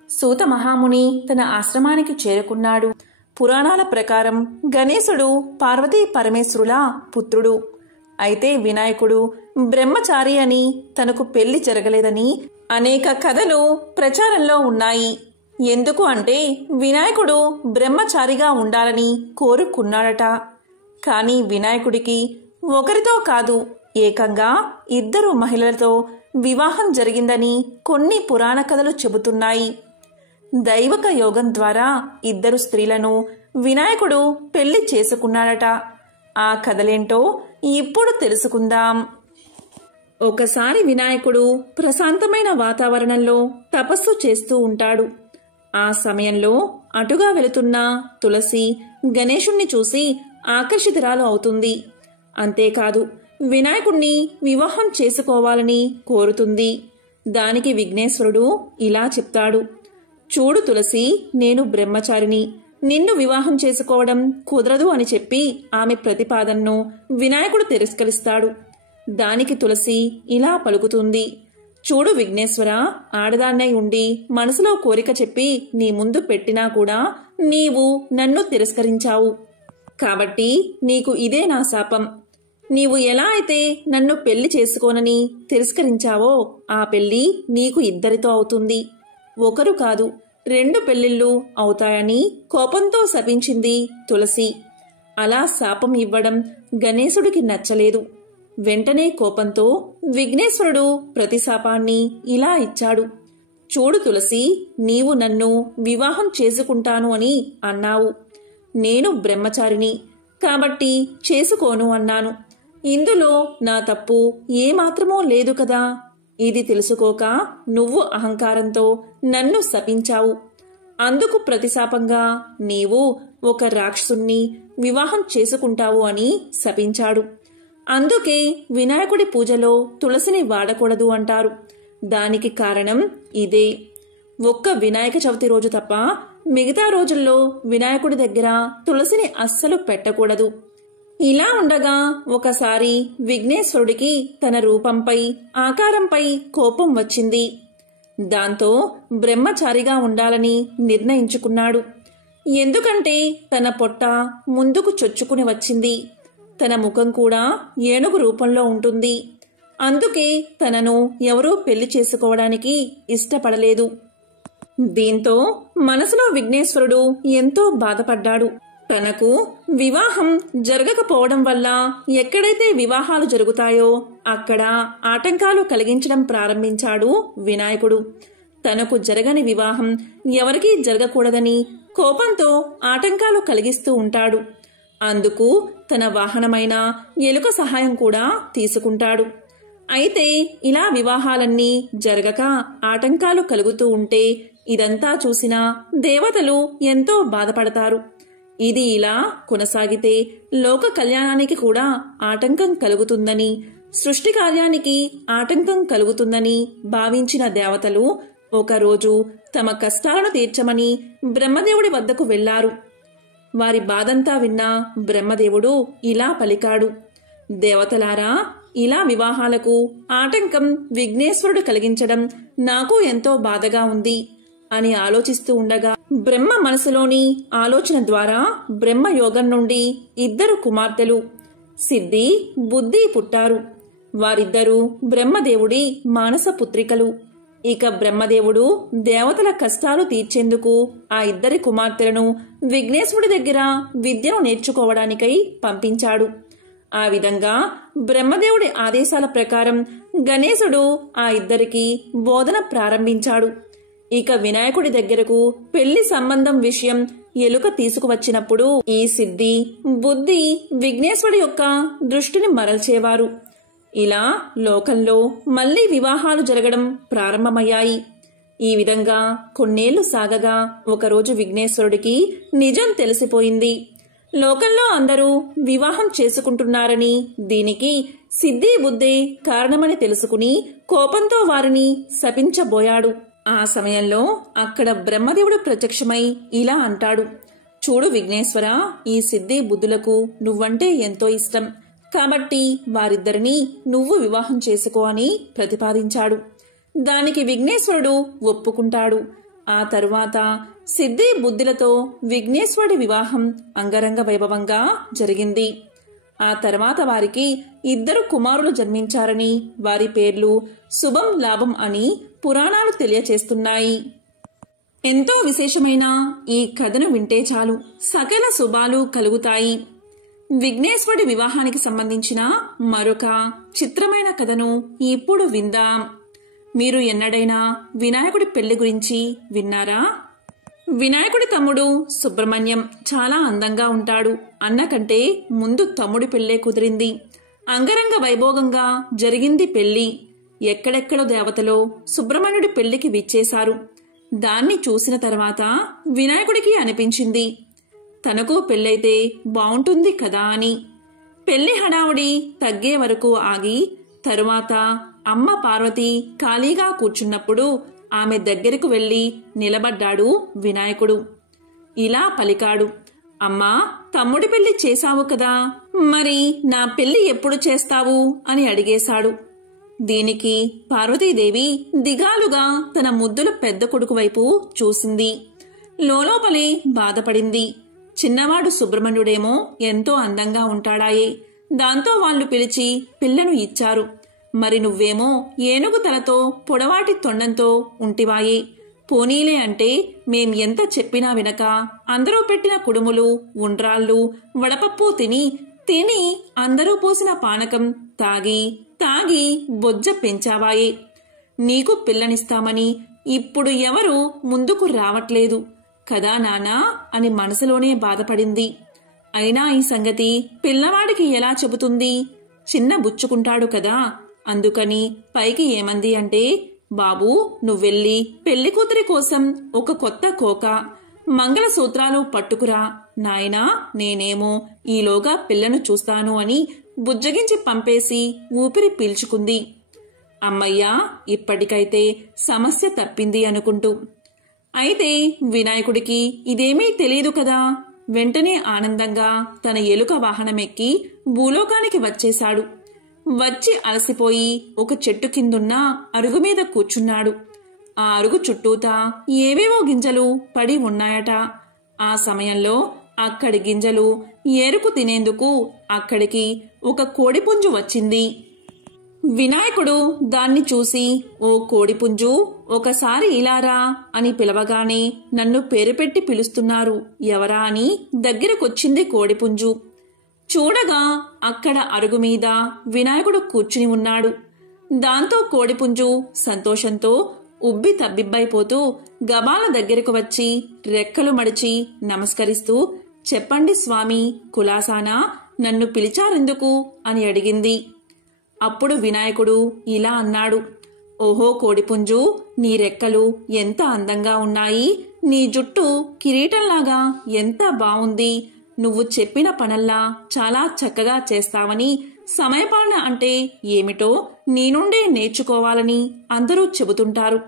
సూత మహాముని తన ఆశ్రమానికి చేరుకున్నాడు. పురాణాల ప్రకారం గణేశుడు పార్వతీ పరమేశ్వరుల పుత్రుడు. అయితే వినాయకుడు బ్రహ్మచారి అని, తనకు పెళ్లి జరగలేదని అనేక కథలు ప్రచారంలో ఉన్నాయి. ఎందుకు అంటే వినాయకుడు బ్రహ్మచారిగా ఉండాలని కోరుకున్నాడట. కానీ వినాయకుడికి ఒకరితో కాదు, ఏకంగా 2 మహిళలతో వివాహం జరిగిందని కొన్ని పురాణ కథలు చెబుతున్నాయి. దైవక యోగం ద్వారా 2 స్త్రీలను వినాయకుడు పెళ్లి చేసుకున్నాడట. ఆ కథలేంటో ఇప్పుడు తెలుసుకుందాం. ఒకసారి వినాయకుడు ప్రశాంతమైన వాతావరణంలో తపస్సు చేస్తూ ఉంటాడు. ఆ సమయంలో అటుగా వెళుతున్న తులసి గణేశుణ్ణి చూసి ఆకర్షితురాలు అవుతుంది. అంతేకాదు వినాయకుణ్ణి వివాహం చేసుకోవాలని కోరుతుంది. దానికి విఘ్నేశ్వరుడు ఇలా చెప్తాడు, చూడు తులసి, నేను బ్రహ్మచారిని, నిన్ను వివాహం చేసుకోవడం కుదరదు అని చెప్పి ఆమె ప్రతిపాదనను వినాయకుడు తిరస్కరిస్తాడు. దానికి తులసి ఇలా పలుకుతుంది, చూడు విఘ్నేశ్వర, ఆడదాన్నై ఉండి మనసులో కోరిక చెప్పి నీ ముందు పెట్టినా కూడా నీవు నన్ను తిరస్కరించావు. కాబట్టి నీకు ఇదే నా శాపం. నీవు ఎలా అయితే నన్ను పెళ్లి చేసుకోనని తిరస్కరించావో ఆ పెళ్లి నీకు ఇద్దరితో అవుతుంది. ఒకరు కాదు, 2 పెళ్లిళ్ళు అవుతాయని కోపంతో శపించింది తులసి. అలా శాపం ఇవ్వడం గణేశుడికి నచ్చలేదు. వెంటనే కోపంతో విఘ్నేశ్వరుడు ప్రతిశాపాన్ని ఇలా ఇచ్చాడు, చూడు తులసి, నీవు నన్ను వివాహం చేసుకుంటాను అని అన్నావు. నేను బ్రహ్మచారిని కాబట్టి చేసుకోను అన్నాను. ఇందులో నా తప్పు ఏమాత్రమో లేదు కదా. ఇది తెలుసుకోక నువ్వు అహంకారంతో నన్ను శపించావు. అందుకు ప్రతిశాపంగా నీవు ఒక రాక్షసుణ్ణి వివాహం చేసుకుంటావు అని శపించాడు. అందుకే వినాయకుడి పూజలో తులసిని వాడకూడదు అంటారు. దానికి కారణం ఇదే. ఒక్క వినాయక చవితి రోజు తప్ప మిగతా రోజుల్లో వినాయకుడి దగ్గర తులసిని అస్సలు పెట్టకూడదు. ఇలా ఉండగా ఒకసారి విఘ్నేశ్వరుడికి తన రూపంపై, ఆకారంపై కోపం వచ్చింది. దాంతో బ్రహ్మచారిగా ఉండాలని నిర్ణయించుకున్నాడు. ఎందుకంటే తన పొట్ట ముందుకు చొచ్చుకుని వచ్చింది. తన ముఖం కూడా ఏనుగు రూపంలో ఉంటుంది. అందుకే తనను ఎవరూ పెళ్లి చేసుకోవడానికి ఇష్టపడలేదు. దీంతో మనసులో విఘ్నేశ్వరుడు ఎంతో బాధపడ్డాడు. తనకు వివాహం జరగకపోవడం వల్ల ఎక్కడైతే వివాహాలు జరుగుతాయో అక్కడ ఆటంకాలు కలిగించడం ప్రారంభించాడు వినాయకుడు. తనకు జరగని వివాహం ఎవరికీ జరగకూడదని కోపంతో ఆటంకాలు కలిగిస్తూ ఉంటాడు. అందుకు తన వాహనమైన ఎలుక సహాయం కూడా తీసుకుంటాడు. అయితే ఇలా వివాహాలన్నీ జరగక ఆటంకాలు కలుగుతూ ఉంటే ఇదంతా చూసిన దేవతలు ఎంతో బాధపడతారు. ఇది ఇలా కొనసాగితే లోక కళ్యాణానికి కూడా ఆటంకం కలుగుతుందని, సృష్టి కార్యానికి ఆటంకం కలుగుతుందని భావించిన దేవతలు ఒకరోజు తమ కష్టాలను తీర్చమని బ్రహ్మదేవుడి వద్దకు వెళ్లారు. వారి బాధంతా విన్న బ్రహ్మదేవుడు ఇలా పలికాడు, దేవతలారా, ఇలా వివాహాలకు ఆటంకం విఘ్నేశ్వరుడు కలిగించడం నాకు ఎంతో బాధగా ఉంది అని ఆలోచిస్తూ ఉండగా బ్రహ్మ మనసులోని ఆలోచన ద్వారా బ్రహ్మయోగం నుండి 2 కుమార్తెలు సిద్ధి, బుద్ధి పుట్టారు. వారిద్దరూ బ్రహ్మదేవుడి మానస పుత్రికలు. ఇక బ్రహ్మదేవుడు దేవతల కష్టాలు తీర్చేందుకు ఆ 2 కుమార్తెలను విఘ్నేశ్వరుడి దగ్గర విద్యను నేర్చుకోవడానికై పంపించాడు. ఆ విధంగా బ్రహ్మదేవుడి ఆదేశాల ప్రకారం గణేశుడు ఆ 2కి బోధన ప్రారంభించాడు. ఇక వినాయకుడి దగ్గరకు పెళ్లి సంబంధం విషయం ఎలుక తీసుకువచ్చినప్పుడు ఈ సిద్ధి, బుద్ధి విఘ్నేశ్వరుడి యొక్క దృష్టిని మరల్చేవారు. ఇలా లోకంలో మళ్లీ వివాహాలు జరగడం ప్రారంభమయ్యాయి. ఈ విధంగా కొన్నేళ్లు సాగగా ఒకరోజు విఘ్నేశ్వరుడికి నిజం తెలిసిపోయింది. లోకంలో అందరూ వివాహం చేసుకుంటున్నారని, దీనికి సిద్ధి, బుద్ధే కారణమని తెలుసుకుని కోపంతో వారిని శపించబోయాడు. ఆ సమయంలో అక్కడ బ్రహ్మదేవుడు ప్రత్యక్షమై ఇలా అంటాడు, చూడు విఘ్నేశ్వర, ఈ సిద్ధి బుద్ధులకు నువ్వంటే ఎంతో ఇష్టం. కాబట్టి వారిద్దరినీ నువ్వు వివాహం చేసుకో అని ప్రతిపాదించాడు. దానికి విఘ్నేశ్వరుడు ఒప్పుకుంటాడు. ఆ తరువాత సిద్ధి, బుద్ధులతో విఘ్నేశ్వరుడి వివాహం అంగరంగ వైభవంగా జరిగింది. ఆ తర్వాత వారికి 2 కుమారులు జన్మించారని, వారి పేర్లు శుభం, లాభం అని పురాణాలు తెలియచేస్తున్నాయి. ఎంతో విశేషమైన ఈ కథను వింటే చాలు సకల శుభాలు కలుగుతాయి. విఘ్నేశ్వరుడి వివాహానికి సంబంధించిన మరొక చిత్రమైన కథను ఇప్పుడు విందాం. మీరు ఎన్నడైనా వినాయకుడి పెళ్లి గురించి విన్నారా? వినాయకుడి తమ్ముడు సుబ్రహ్మణ్యం చాలా అందంగా ఉంటాడు. అన్నకంటే ముందు తమ్ముడి పెళ్లే కుదిరింది. అంగరంగ వైభోగంగా జరిగింది పెళ్లి. ఎక్కడెక్కడో దేవతలో సుబ్రహ్మణ్యుడి పెళ్లికి విచ్చేశారు. దాన్ని చూసిన తర్వాత వినాయకుడికి అనిపించింది, తనకు పెళ్ళైతే బావుంటుంది కదా అని. పెళ్లి హడావుడి తగ్గే వరకు ఆగి తరువాత అమ్మ పార్వతి ఖాళీగా కూర్చున్నప్పుడు ఆమె దగ్గరకు వెళ్లి నిలబడ్డాడు వినాయకుడు. ఇలా పలికాడు, అమ్మా, తమ్ముడి పెళ్లి చేశావు కదా, మరి నా పెళ్లి ఎప్పుడు చేస్తావు అని అడిగేశాడు. దీనికి పార్వతీదేవి దిగాలుగా తన ముద్దుల పెద్ద కొడుకు వైపు చూసింది. లోలోపలే బాధపడింది. చిన్నవాడు సుబ్రహ్మణ్యుడేమో ఎంతో అందంగా ఉంటాడాయే, దాంతో వాళ్లు పిలిచి పిల్లను ఇచ్చారు. మరి నువ్వేమో ఏనుగు తలతో పొడవాటి తొండంతో ఉంటివాయే. పోనీలే అంటే మేం ఎంత చెప్పినా వినక అందరూ పెట్టిన కుడుములు, ఉండ్రాళ్ళు, వడపప్పు తిని తిని అందరూ పోసిన పానకం తాగి తాగి బొజ్జ పెంచావాయే. నీకు పిల్లనిస్తామని ఇప్పుడు ఎవరు ముందుకు రావట్లేదు కదా నానా అని మనసులోనే బాధపడింది. అయినా ఈ సంగతి పిల్లవాడికి ఎలా చెబుతుంది? చిన్న బుచ్చుకుంటాడు కదా, అందుకని పైకి ఏమంది అంటే, బాబూ, నువ్వెళ్ళి పెళ్లి కూతురి కోసం ఒక కొత్త కోక, మంగళసూత్రాలు పట్టుకురా నాయనా, నేనేమో ఈలోగా పిల్లను చూస్తాను అని బుజ్జగించి పంపేసి ఊపిరి పీల్చుకుంది. అమ్మయ్యా, ఇప్పటికైతే సమస్య తప్పింది అనుకుంటూ. అయితే వినాయకుడికి ఇదేమీ తెలియదు కదా. వెంటనే ఆనందంగా తన ఎలుక వాహనమెక్కి భూలోకానికి వచ్చేశాడు. వచ్చి అలసిపోయి ఒక చెట్టు కిందున్న అరుగు మీద కూర్చున్నాడు. ఆ అరుగు చుట్టూతా ఏవేవో గింజలు పడి ఉన్నాయట. ఆ సమయంలో అక్కడి గింజలు ఏరుకు తినేందుకు అక్కడికి ఒక కోడిపుంజు వచ్చింది. వినాయకుడు దాన్ని చూసి, ఓ కోడిపుంజు, ఒకసారి ఇలారా అని పిలవగానే నన్ను పేరు పెట్టి పిలుస్తున్నారు ఎవరా అని దగ్గరకొచ్చింది కోడిపుంజు. చూడగా అక్కడ అరుగు మీద వినాయకుడు కూర్చుని ఉన్నాడు. దాంతో కోడిపుంజు సంతోషంతో ఉబ్బి తబ్బిబ్బైపోతూ గబాల దగ్గరకు వచ్చి రెక్కలు మడిచి నమస్కరిస్తూ, చెప్పండి స్వామి, కులాసానా, నన్ను పిలిచారెందుకు అని అడిగింది. అప్పుడు వినాయకుడు ఇలా అన్నాడు, ఓహో కోడిపుంజు, నీ రెక్కలు ఎంత అందంగా ఉన్నాయి, నీ జుట్టు కిరీటంలాగా ఎంత బావుంది, నువ్వు చెప్పిన పనల్లా చాలా చక్కగా చేస్తావని, సమయపాలన అంటే ఏమిటో నీ నుండే నేర్చుకోవాలని అందరూ చెబుతుంటారు.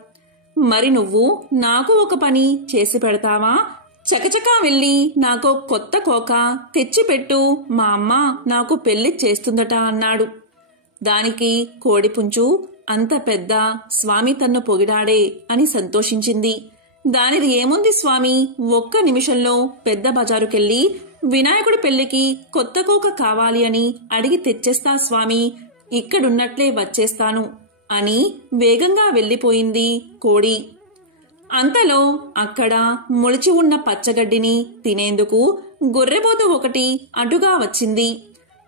మరి నువ్వు నాకు ఒక పని చేసి పెడతావా? చకచకా వెళ్ళి నాకో కొత్త కోక తెచ్చిపెట్టు, మా అమ్మ నాకు పెళ్లి చేస్తుందట అన్నాడు. దానికి కోడిపుంజు, అంత పెద్ద స్వామి తన్ను పొగిడాడే అని సంతోషించింది. దానిది ఏముంది స్వామి, ఒక్క నిమిషంలో పెద్ద బజారుకెళ్ళి వినాయకుడి పెళ్లికి కొత్త కోక కావాలి అని అడిగి తెచ్చేస్తా స్వామి, ఇక్కడున్నట్లే వచ్చేస్తాను అని వేగంగా వెళ్లిపోయింది కోడి. అంతలో అక్కడ మొలిచి ఉన్న పచ్చగడ్డిని తినేందుకు గొర్రెపోతు ఒకటి అటుగా వచ్చింది.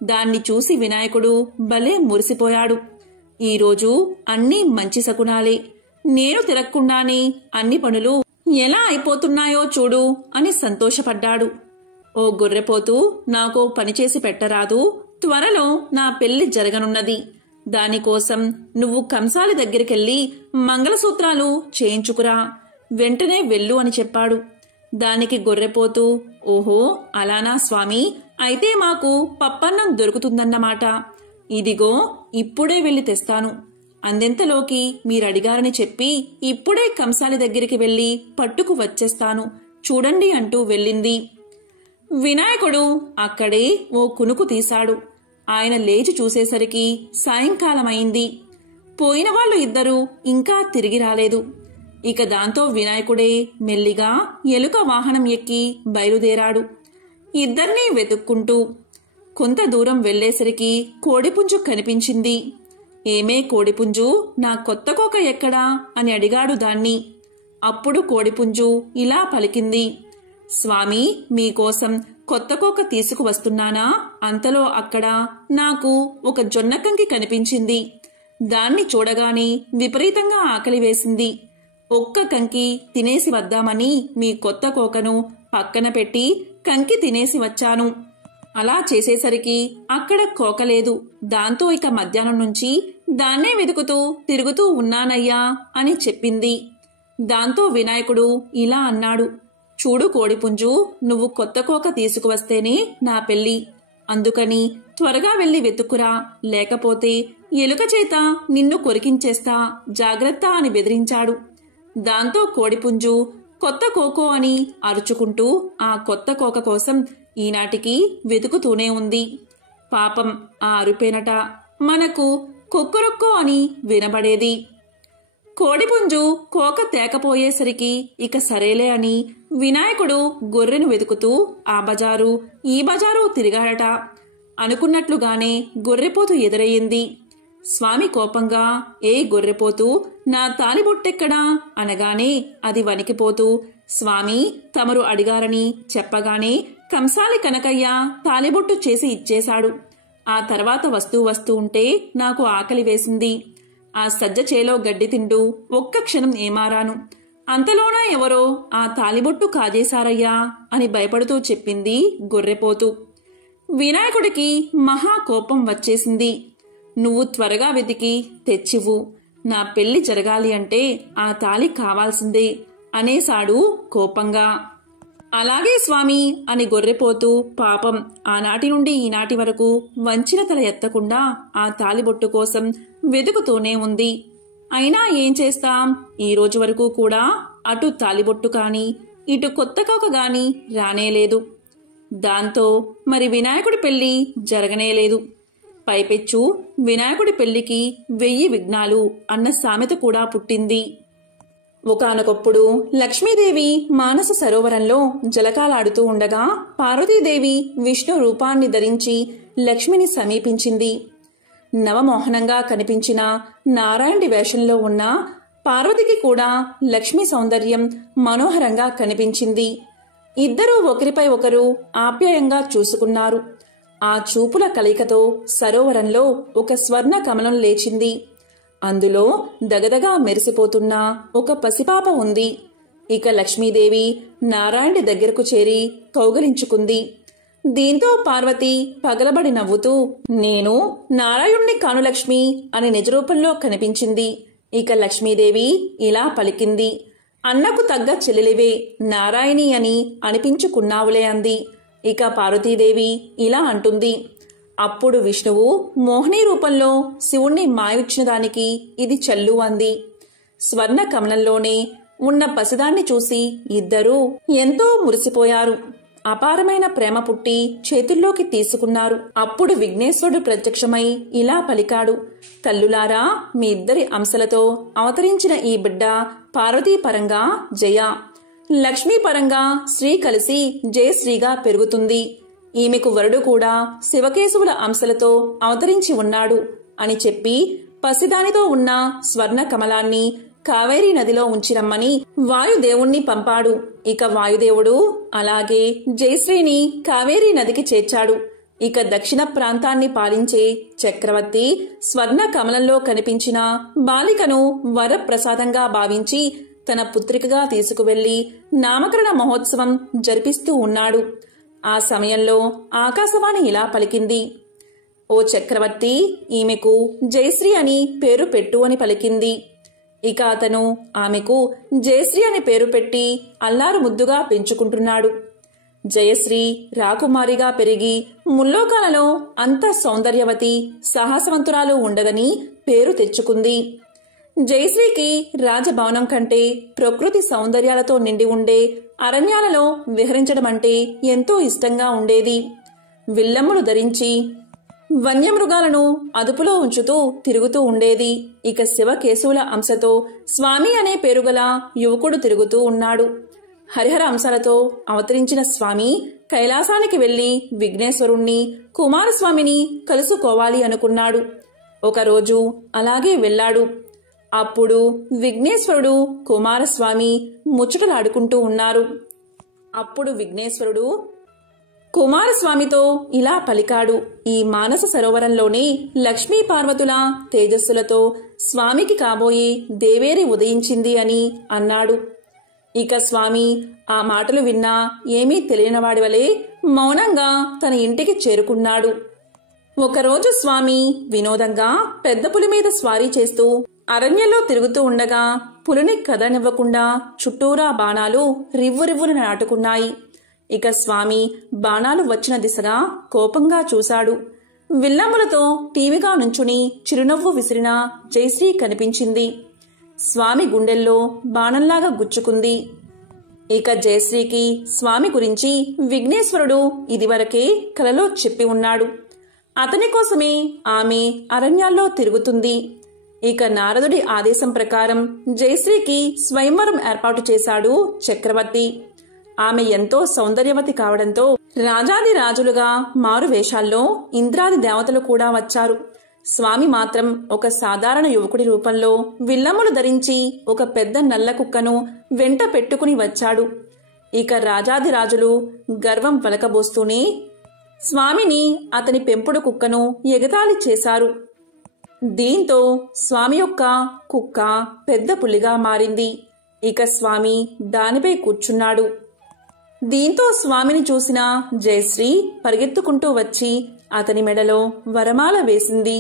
దాన్ని చూసి వినాయకుడు భలే మురిసిపోయాడు. ఈరోజు అన్నీ మంచి శకునాలే, నేను తిరగకుండానే అన్ని పనులు ఎలా అయిపోతున్నాయో చూడు అని సంతోషపడ్డాడు. ఓ గొర్రెపోతూ, నాకో పనిచేసి పెట్టరాదు, త్వరలో నా పెళ్లి జరగనున్నది, దానికోసం నువ్వు కంసాలి దగ్గరికెళ్ళి మంగళసూత్రాలు చేయించుకురా, వెంటనే వెళ్ళు అని చెప్పాడు. దానికి గొర్రెపోతూ, ఓహో అలానా స్వామి, అయితే మాకు పప్పన్నం దొరుకుతుందన్నమాట, ఇదిగో ఇప్పుడే వెళ్లి తెస్తాను, అందెంతలోకి మీరడిగారని చెప్పి ఇప్పుడే కంసాలి దగ్గరికి వెళ్లి పట్టుకు వచ్చేస్తాను చూడండి అంటూ వెళ్ళింది. వినాయకుడు అక్కడే ఓ కునుకు తీశాడు. ఆయన లేచి చూసేసరికి సాయంకాలమైంది. పోయిన వాళ్ళు ఇద్దరూ ఇంకా తిరిగి రాలేదు. ఇక దాంతో వినాయకుడే మెల్లిగా ఎలుక వాహనం ఎక్కి బయలుదేరాడు. ఇద్దర్నీ వెతుక్కుంటూ కొంత దూరం వెళ్లేసరికి కోడిపుంజు కనిపించింది. ఏమే కోడిపుంజు, నా కొత్త కోక ఎక్కడా అని అడిగాడు దాన్ని. అప్పుడు కోడిపుంజు ఇలా పలికింది, స్వామి, మీకోసం కొత్త కోక తీసుకువస్తున్నానా? అంతలో అక్కడ నాకు ఒక జొన్నకంకి కనిపించింది. దాన్ని చూడగానే విపరీతంగా ఆకలి వేసింది. ఒక్క కంకి తినేసి వద్దామని మీ కొత్త కోకను పక్కన పెట్టి కంకి తినేసి వచ్చాను. అలా చేసేసరికి అక్కడ కోకలేదు. దాంతో ఇక మధ్యాహ్నం నుంచి దాన్నే వెతుకుతూ తిరుగుతూ ఉన్నానయ్యా అని చెప్పింది. దాంతో వినాయకుడు ఇలా అన్నాడు, చూడు కోడిపుంజు, నువ్వు కొత్త కోక తీసుకువస్తేనే నా పెళ్లి. అందుకని త్వరగా వెళ్లి వెతుక్కురా, లేకపోతే ఎలుక చేత నిన్ను కొరికించేస్తా, జాగ్రత్త అని బెదిరించాడు. దాంతో కోడిపుంజు కొత్త కోకో అని అరుచుకుంటూ ఆ కొత్త కోక కోసం ఈనాటికి వెతుకుతూనే ఉంది. పాపం ఆ అరుపేనట మనకు కొక్కరొక్కో అని వినబడేది. కోడిపుంజు కోక తేకపోయేసరికి ఇక సరేలే అని వినాయకుడు గొర్రెను వెతుకుతూ ఆ బజారు ఈ బజారు తిరిగాడట. అనుకున్నట్లుగానే గొర్రెపోతు ఎదురయ్యింది. స్వామి కోపంగా, ఏ గొర్రెపోతూ, నా తాలిబొట్టెక్కడా అనగానే అది వణికిపోతూ, స్వామి తమరు అడిగారని చెప్పగానే కంసాలి కనకయ్య తాలిబొట్టు చేసి ఇచ్చేశాడు. ఆ తర్వాత వస్తూ ఉంటే నాకు ఆకలి వేసింది. ఆ సజ్జ చేలో గడ్డి తింటూ ఒక్క క్షణం ఏమారాను. అంతలోనా ఎవరో ఆ తాలిబొట్టు కాజేశారయ్యా అని భయపడుతూ చెప్పింది గొర్రెపోతు. వినాయకుడికి మహా కోపం వచ్చేసింది. నువ్వు త్వరగా వెతికి తెచ్చివు, నా పెళ్లి జరగాలి అంటే ఆ తాళి కావాల్సిందే అనేశాడు కోపంగా. అలాగే స్వామి అని గొర్రెపోతూ పాపం ఆనాటి నుండి ఈనాటి వరకు వంచిన తల ఎత్తకుండా ఆ తాలిబొట్టు కోసం వెతుకుతూనే ఉంది. అయినా ఏం చేస్తాం, ఈ రోజు వరకు కూడా అటు తాలిబొట్టు కాని ఇటు కొత్త కోక గాని రానేలేదు. దాంతో మరి వినాయకుడి పెళ్లి జరగనేలేదు. పైపెచ్చు వినాయకుడి పెళ్లికి 1000 విఘ్నాలు అన్న సామెత కూడా పుట్టింది. ఒకానొకప్పుడు లక్ష్మీదేవి మానస సరోవరంలో జలకాలాడుతూ ఉండగా పార్వతీదేవి విష్ణు రూపాన్ని ధరించి లక్ష్మిని సమీపించింది. నవమోహనంగా కనిపించిన నారాయణుడి వేషంలో ఉన్న పార్వతికి కూడా లక్ష్మీ సౌందర్యం మనోహరంగా కనిపించింది. ఇద్దరూ ఒకరిపై ఒకరు ఆప్యాయంగా చూసుకున్నారు. ఆ చూపుల కలయికతో సరోవరంలో ఒక స్వర్ణ కమలం లేచింది. అందులో దగదగా మెరిసిపోతున్న ఒక పసిపాప ఉంది. ఇక లక్ష్మీదేవి నారాయణుడి దగ్గరకు చేరి కౌగలించుకుంది. దీంతో పార్వతి పగలబడి నవ్వుతూ, నేను నారాయణుణ్ణి కాను లక్ష్మి అని నిజరూపంలో కనిపించింది. ఇక లక్ష్మీదేవి ఇలా పలికింది, అన్నకు తగ్గ చెల్లెలివే నారాయణి అని అనిపించుకున్నావులే అంది. ఇక పార్వతీదేవి ఇలా అంటుంది, అప్పుడు విష్ణువు మోహిని రూపంలో శివుణ్ణి మాయొచ్చిన దానికి ఇది చల్లు అంది. స్వర్ణ కమలంలోనే ఉన్న పసిదాన్ని చూసి ఇద్దరూ ఎంతో మురిసిపోయారు. అపారమైన ప్రేమ పుట్టి చేతుల్లోకి తీసుకున్నారు. అప్పుడు విఘ్నేశ్వరుడు ప్రత్యక్షమై ఇలా పలికాడు, తల్లులారా, మీ ఇద్దరి అంశలతో అవతరించిన ఈ బిడ్డ పార్వతీ పరంగా జయ, లక్ష్మీ పరంగా శ్రీ కలిసి జయశ్రీగా పెరుగుతుంది. ఈమెకు వరుడు కూడా శివకేశవుల అంశలతో అవతరించి ఉన్నాడు అని చెప్పి పసిదానితో ఉన్న స్వర్ణ కమలాన్ని కావేరీ నదిలో ఉంచిరమ్మని వాయుదేవుణ్ణి పంపాడు. ఇక వాయుదేవుడు అలాగే జయశ్రీని కావేరీ నదికి చేర్చాడు. ఇక దక్షిణ ప్రాంతాన్ని పాలించే చక్రవర్తి స్వర్ణ కమలంలో కనిపించిన బాలికను వరప్రసాదంగా భావించి తన పుత్రికగా తీసుకువెళ్లి నామకరణ మహోత్సవం జరిపిస్తూ ఉన్నాడు. ఆ సమయంలో ఆకాశవాణి ఇలా పలికింది, ఓ చక్రవర్తి, ఈమెకు జయశ్రీ అని పేరు పెట్టు అని పలికింది. ఇక అతను ఆమెకు జయశ్రీ అని పేరు పెట్టి అల్లారు ముద్దుగా పెంచుకుంటున్నాడు. జయశ్రీ రాకుమారిగా పెరిగి ముల్లోకాలలో అంత సౌందర్యవతి సాహసవంతురాలు ఉండదని పేరు తెచ్చుకుంది. జయశ్రీకి రాజభవనం కంటే ప్రకృతి సౌందర్యాలతో నిండి ఉండే అరణ్యాలలో విహరించడమంటే ఎంతో ఇష్టంగా ఉండేది. విల్లమ్ములు ధరించి వన్యమృగాలను అదుపులో ఉంచుతూ తిరుగుతూ ఉండేది. ఇక శివకేశవుల అంశతో స్వామి అనే పేరుగల యువకుడు తిరుగుతూ ఉన్నాడు. హరిహర అంశాలతో అవతరించిన స్వామి కైలాసానికి వెళ్లి విఘ్నేశ్వరుణ్ణి, కుమారస్వామిని కలుసుకోవాలి అనుకున్నాడు. ఒకరోజు అలాగే వెళ్లాడు. అప్పుడు విఘ్నేశ్వరుడు, కుమారస్వామి ముచ్చటలాడుకుంటూ ఉన్నారు. అప్పుడు విఘ్నేశ్వరుడు కుమారస్వామితో ఇలా పలికాడు, ఈ మానస సరోవరంలోనే లక్ష్మీ పార్వతుల తేజస్సులతో స్వామికి కాబోయే దేవేరి ఉదయించింది అని అన్నాడు. ఇక స్వామి ఆ మాటలు విన్నా ఏమీ తెలియనివాడి వలె మౌనంగా తన ఇంటికి చేరుకున్నాడు. ఒకరోజు స్వామి వినోదంగా పెద్ద పులి మీద స్వారీ చేస్తూ అరణ్యంలో తిరుగుతూ ఉండగా పులిని కదలనివ్వకుండా చుట్టూరా బాణాలు రివ్వురివ్వున నాటుకున్నాయి. ఇక స్వామి బాణాలు వచ్చిన దిశగా కోపంగా చూశాడు. విల్లమ్ములతో టీవీగా నుంచుని చిరునవ్వు విసిరిన జయశ్రీ కనిపించింది. స్వామి గుండెల్లో బాణంలాగా గుచ్చుకుంది. ఇక జయశ్రీకి స్వామి గురించి విఘ్నేశ్వరుడు ఇదివరకే కలలో చెప్పి ఉన్నాడు. అతని కోసమే ఆమె అరణ్యాల్లో తిరుగుతుంది. ఇక నారదుడి ఆదేశం ప్రకారం జయశ్రీకి స్వయంవరం ఏర్పాటు చేశాడు చక్రవర్తి. ఆమె ఎంతో సౌందర్యవతి కావడంతో రాజాది రాజులుగా మారు వేషాల్లో ఇంద్రాది దేవతలు కూడా వచ్చారు. స్వామి మాత్రం ఒక సాధారణ యువకుడి రూపంలో విల్లమ్ములు ధరించి ఒక పెద్ద నల్ల కుక్కను వెంట పెట్టుకుని వచ్చాడు. ఇక రాజాది రాజులు గర్వం పలకబోస్తూనే స్వామిని అతని పెంపుడు కుక్కను ఎగతాళి చేశారు. దీంతో స్వామి యొక్క కుక్క పెద్ద పులిగా మారింది. ఇక స్వామి దానిపై కూర్చున్నాడు. దీంతో స్వామిని చూసిన జయశ్రీ పరిగెత్తుకుంటూ వచ్చి అతని మెడలో వరమాల వేసింది.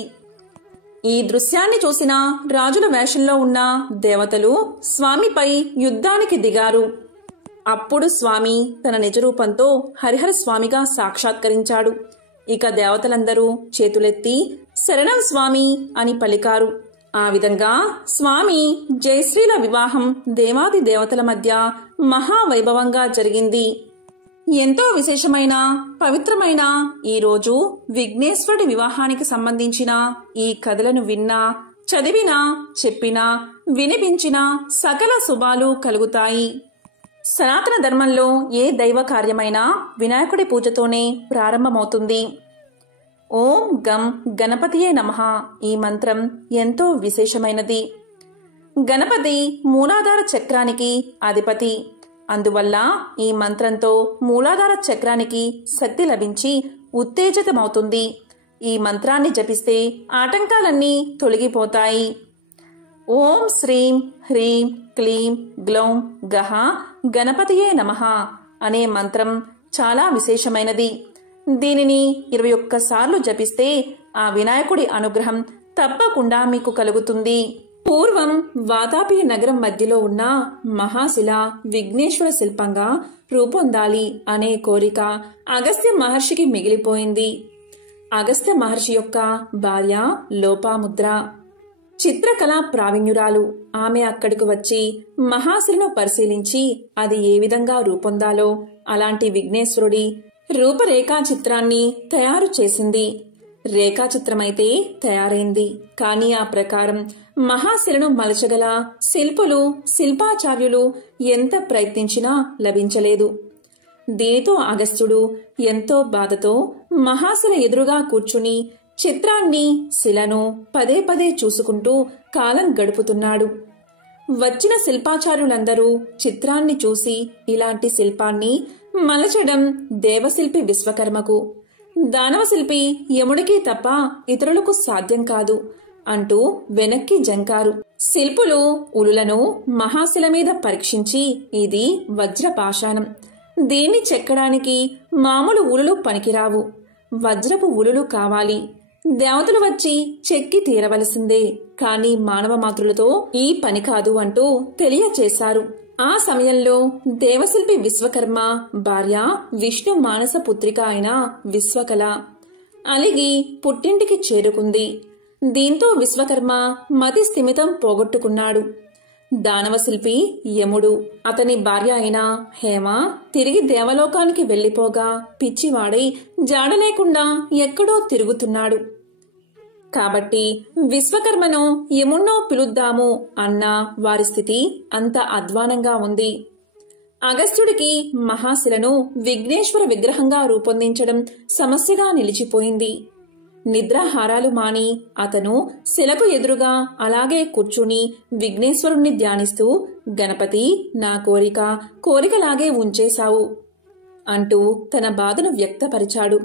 ఈ దృశ్యాన్ని చూసిన రాజుల వేషంలో ఉన్న దేవతలు స్వామిపై యుద్ధానికి దిగారు. అప్పుడు స్వామి తన నిజరూపంతో హరిహర స్వామిగా సాక్షాత్కరించాడు. ఇక దేవతలందరూ చేతులెత్తి శరణం స్వామి అని పలికారు. ఆ విధంగా స్వామి జయశ్రీల వివాహం దేవాది దేవతల మధ్య మహావైభవంగా జరిగింది. ఎంతో విశేషమైన పవిత్రమైన ఈ రోజు విఘ్నేశ్వరుడి వివాహానికి సంబంధించిన ఈ కథలను విన్నా, చదివినా, చెప్పినా, వినిపించినా సకల శుభాలు కలుగుతాయి. సనాతన ధర్మంలో ఏ దైవ కార్యమైనా వినాయకుడి పూజతోనే ప్రారంభమవుతుంది. ఓం గం గణపతియే నమః ఈ మంత్రం ఎంతో విశేషమైనది. గణపతి మూలాధార చక్రానికి అధిపతి. అందువల్ల ఈ మంత్రంతో మూలాధార చక్రానికి శక్తి లభించి ఉత్తేజితమవుతుంది. ఈ మంత్రాన్ని జపిస్తే ఆటంకాలన్నీ తొలగిపోతాయి. ఓం శ్రీం హ్రీం క్లీం గ్లౌం గహ గణపతియే నమః అనే మంత్రం చాలా విశేషమైనది. దీనిని 21 సార్లు జపిస్తే ఆ వినాయకుడి అనుగ్రహం తప్పకుండా మీకు కలుగుతుంది. పూర్వం వాతాపి నగరం మధ్యలో ఉన్న మహాశిల విఘ్నేశ్వర శిల్పంగా రూపొందాలి అనే కోరిక అగస్త్య మహర్షికి మిగిలిపోయింది. అగస్త్య మహర్షి యొక్క భార్య లోపాముద్ర చిత్రకళా ప్రావీణ్యురాలు. ఆమె అక్కడికి వచ్చి మహాశిలను పరిశీలించి అది ఏ విధంగా రూపొందాలో అలాంటి విఘ్నేశ్వరుడి రూపరేఖా చిత్రాన్ని తయారు చేసింది. రేఖాచిత్రమైతే తయారైంది. కానీ ఆ ప్రకారం మహాశిలను మలచగల శిల్పులు, శిల్పాచార్యులు ఎంత ప్రయత్నించినా లభించలేదు. దీనితో అగస్త్యుడు ఎంతో బాధతో మహాశిల ఎదురుగా కూర్చుని చిత్రాన్ని, శిలను పదే పదే చూసుకుంటూ కాలం గడుపుతున్నాడు. వచ్చిన శిల్పాచార్యులందరూ చిత్రాన్ని చూసి ఇలాంటి శిల్పాన్ని మలచడం దేవశిల్పి విశ్వకర్మకు, దానవశిల్పి యముడికి తప్ప ఇతరులకు సాధ్యం కాదు అంటూ వెనక్కి జంకారు. శిల్పులు ఉలులను మహాశిల మీద పరీక్షించి ఇది వజ్రపాషాణం, దీన్ని చెక్కడానికి మామూలు ఉలులు పనికిరావు, వజ్రపు ఉలులు కావాలి, దేవతలు వచ్చి చెక్కి తీరవలసిందే, కాని మానవ మాతృలతో ఈ పని కాదు అంటూ తెలియచేశారు. ఆ సమయంలో దేవశిల్పి విశ్వకర్మ భార్య విష్ణు మానస పుత్రిక అయిన విశ్వకళ అలిగి పుట్టింటికి చేరుకుంది. దీంతో విశ్వకర్మ మతి స్థిమితం పోగొట్టుకున్నాడు. దానవశిల్పి యముడు, అతని భార్య అయిన హేమ తిరిగి దేవలోకానికి వెళ్లిపోగా పిచ్చివాడై జాడలేకుండా ఎక్కడో తిరుగుతున్నాడు. కాబట్టి విశ్వకర్మను యమున్నో పిలుద్దాము అన్న వారి స్థితి అంత అధ్వానంగా ఉంది. అగస్త్యుడికి మహాశిలను విఘ్నేశ్వర విగ్రహంగా రూపొందించడం సమస్యగా నిలిచిపోయింది. నిద్రాహారాలు మాని అతను శిలకు ఎదురుగా అలాగే కూర్చుని విఘ్నేశ్వరుణ్ణి ధ్యానిస్తూ, గణపతి, నా కోరికలాగే ఉంచేశావు అంటూ తన బాధను వ్యక్తపరిచాడు.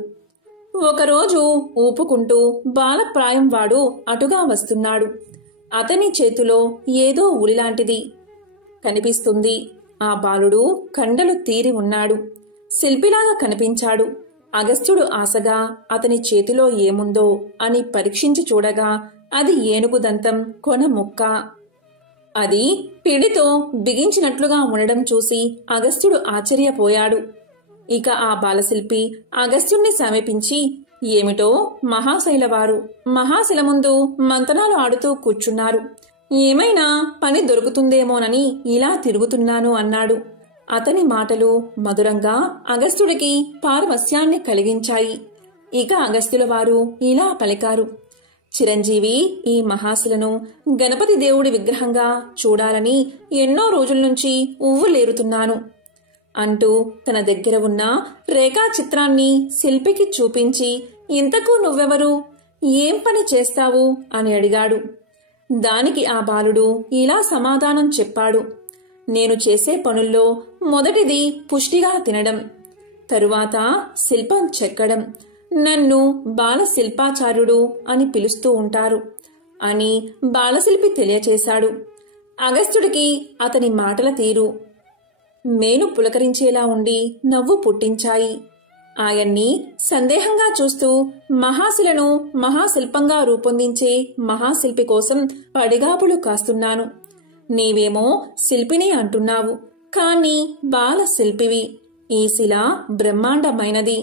ఒకరోజు ఊపుకుంటూ బాలప్రాయం వాడు అటుగా వస్తున్నాడు. అతని చేతిలో ఏదో ఉలిలాంటిది కనిపిస్తుంది. ఆ బాలుడు కండలు తీరి ఉన్నాడు. శిల్పిలాగా కనిపించాడు. అగస్త్యుడు ఆశగా అతని చేతిలో ఏముందో అని పరీక్షించి చూడగా అది ఏనుగు దంతం కొన ముక్క. అది పిడితో బిగించినట్లుగా ఉండడం చూసి అగస్త్యుడు ఆశ్చర్యపోయాడు. ఇక ఆ బాలశిల్పి అగస్త్యుణ్ణి సమీపించి, ఏమిటో మహాశైలవారు మహాశిల ముందు మంతనాలు ఆడుతూ కూర్చున్నారు. ఏమైనా పని దొరుకుతుందేమోనని ఇలా తిరుగుతున్నాను అన్నాడు. అతని మాటలు మధురంగా అగస్త్యుడికి పారవస్యాన్ని కలిగించాయి. ఇక అగస్త్యుల వారు ఇలా పలికారు, చిరంజీవి, ఈ మహాశిలను గణపతి దేవుడి విగ్రహంగా చూడాలని ఎన్నో రోజుల నుంచి ఉవ్వులేరుతున్నాను అంటూ తన దగ్గర ఉన్న రేఖా చిత్రాన్ని శిల్పికి చూపించి, ఇంతకు నువ్వెవరు, ఏం పని చేస్తావు అని అడిగాడు. దానికి ఆ బాలుడు ఇలా సమాధానం చెప్పాడు, నేను చేసే పనుల్లో మొదటిది పుష్టిగా తినడం, తరువాత శిల్పం చెక్కడం, నన్ను బాలశిల్పాచార్యుడు అని పిలుస్తూ ఉంటారు అని బాలశిల్పి తెలియచేశాడు. అగస్త్యుడికి అతని మాటల తీరు మేను పులకరించేలా ఉండి నవ్వు పుట్టించాయి. ఆయన్ని సందేహంగా చూస్తూ, మహాశిలను మహాశిల్పంగా రూపొందించే మహాశిల్పి కోసం పడిగాపులు కాస్తున్నాను. నీవేమో శిల్పిని అంటున్నావు, కాని బాలశిల్పివి. ఈ శిల బ్రహ్మాండమైనది,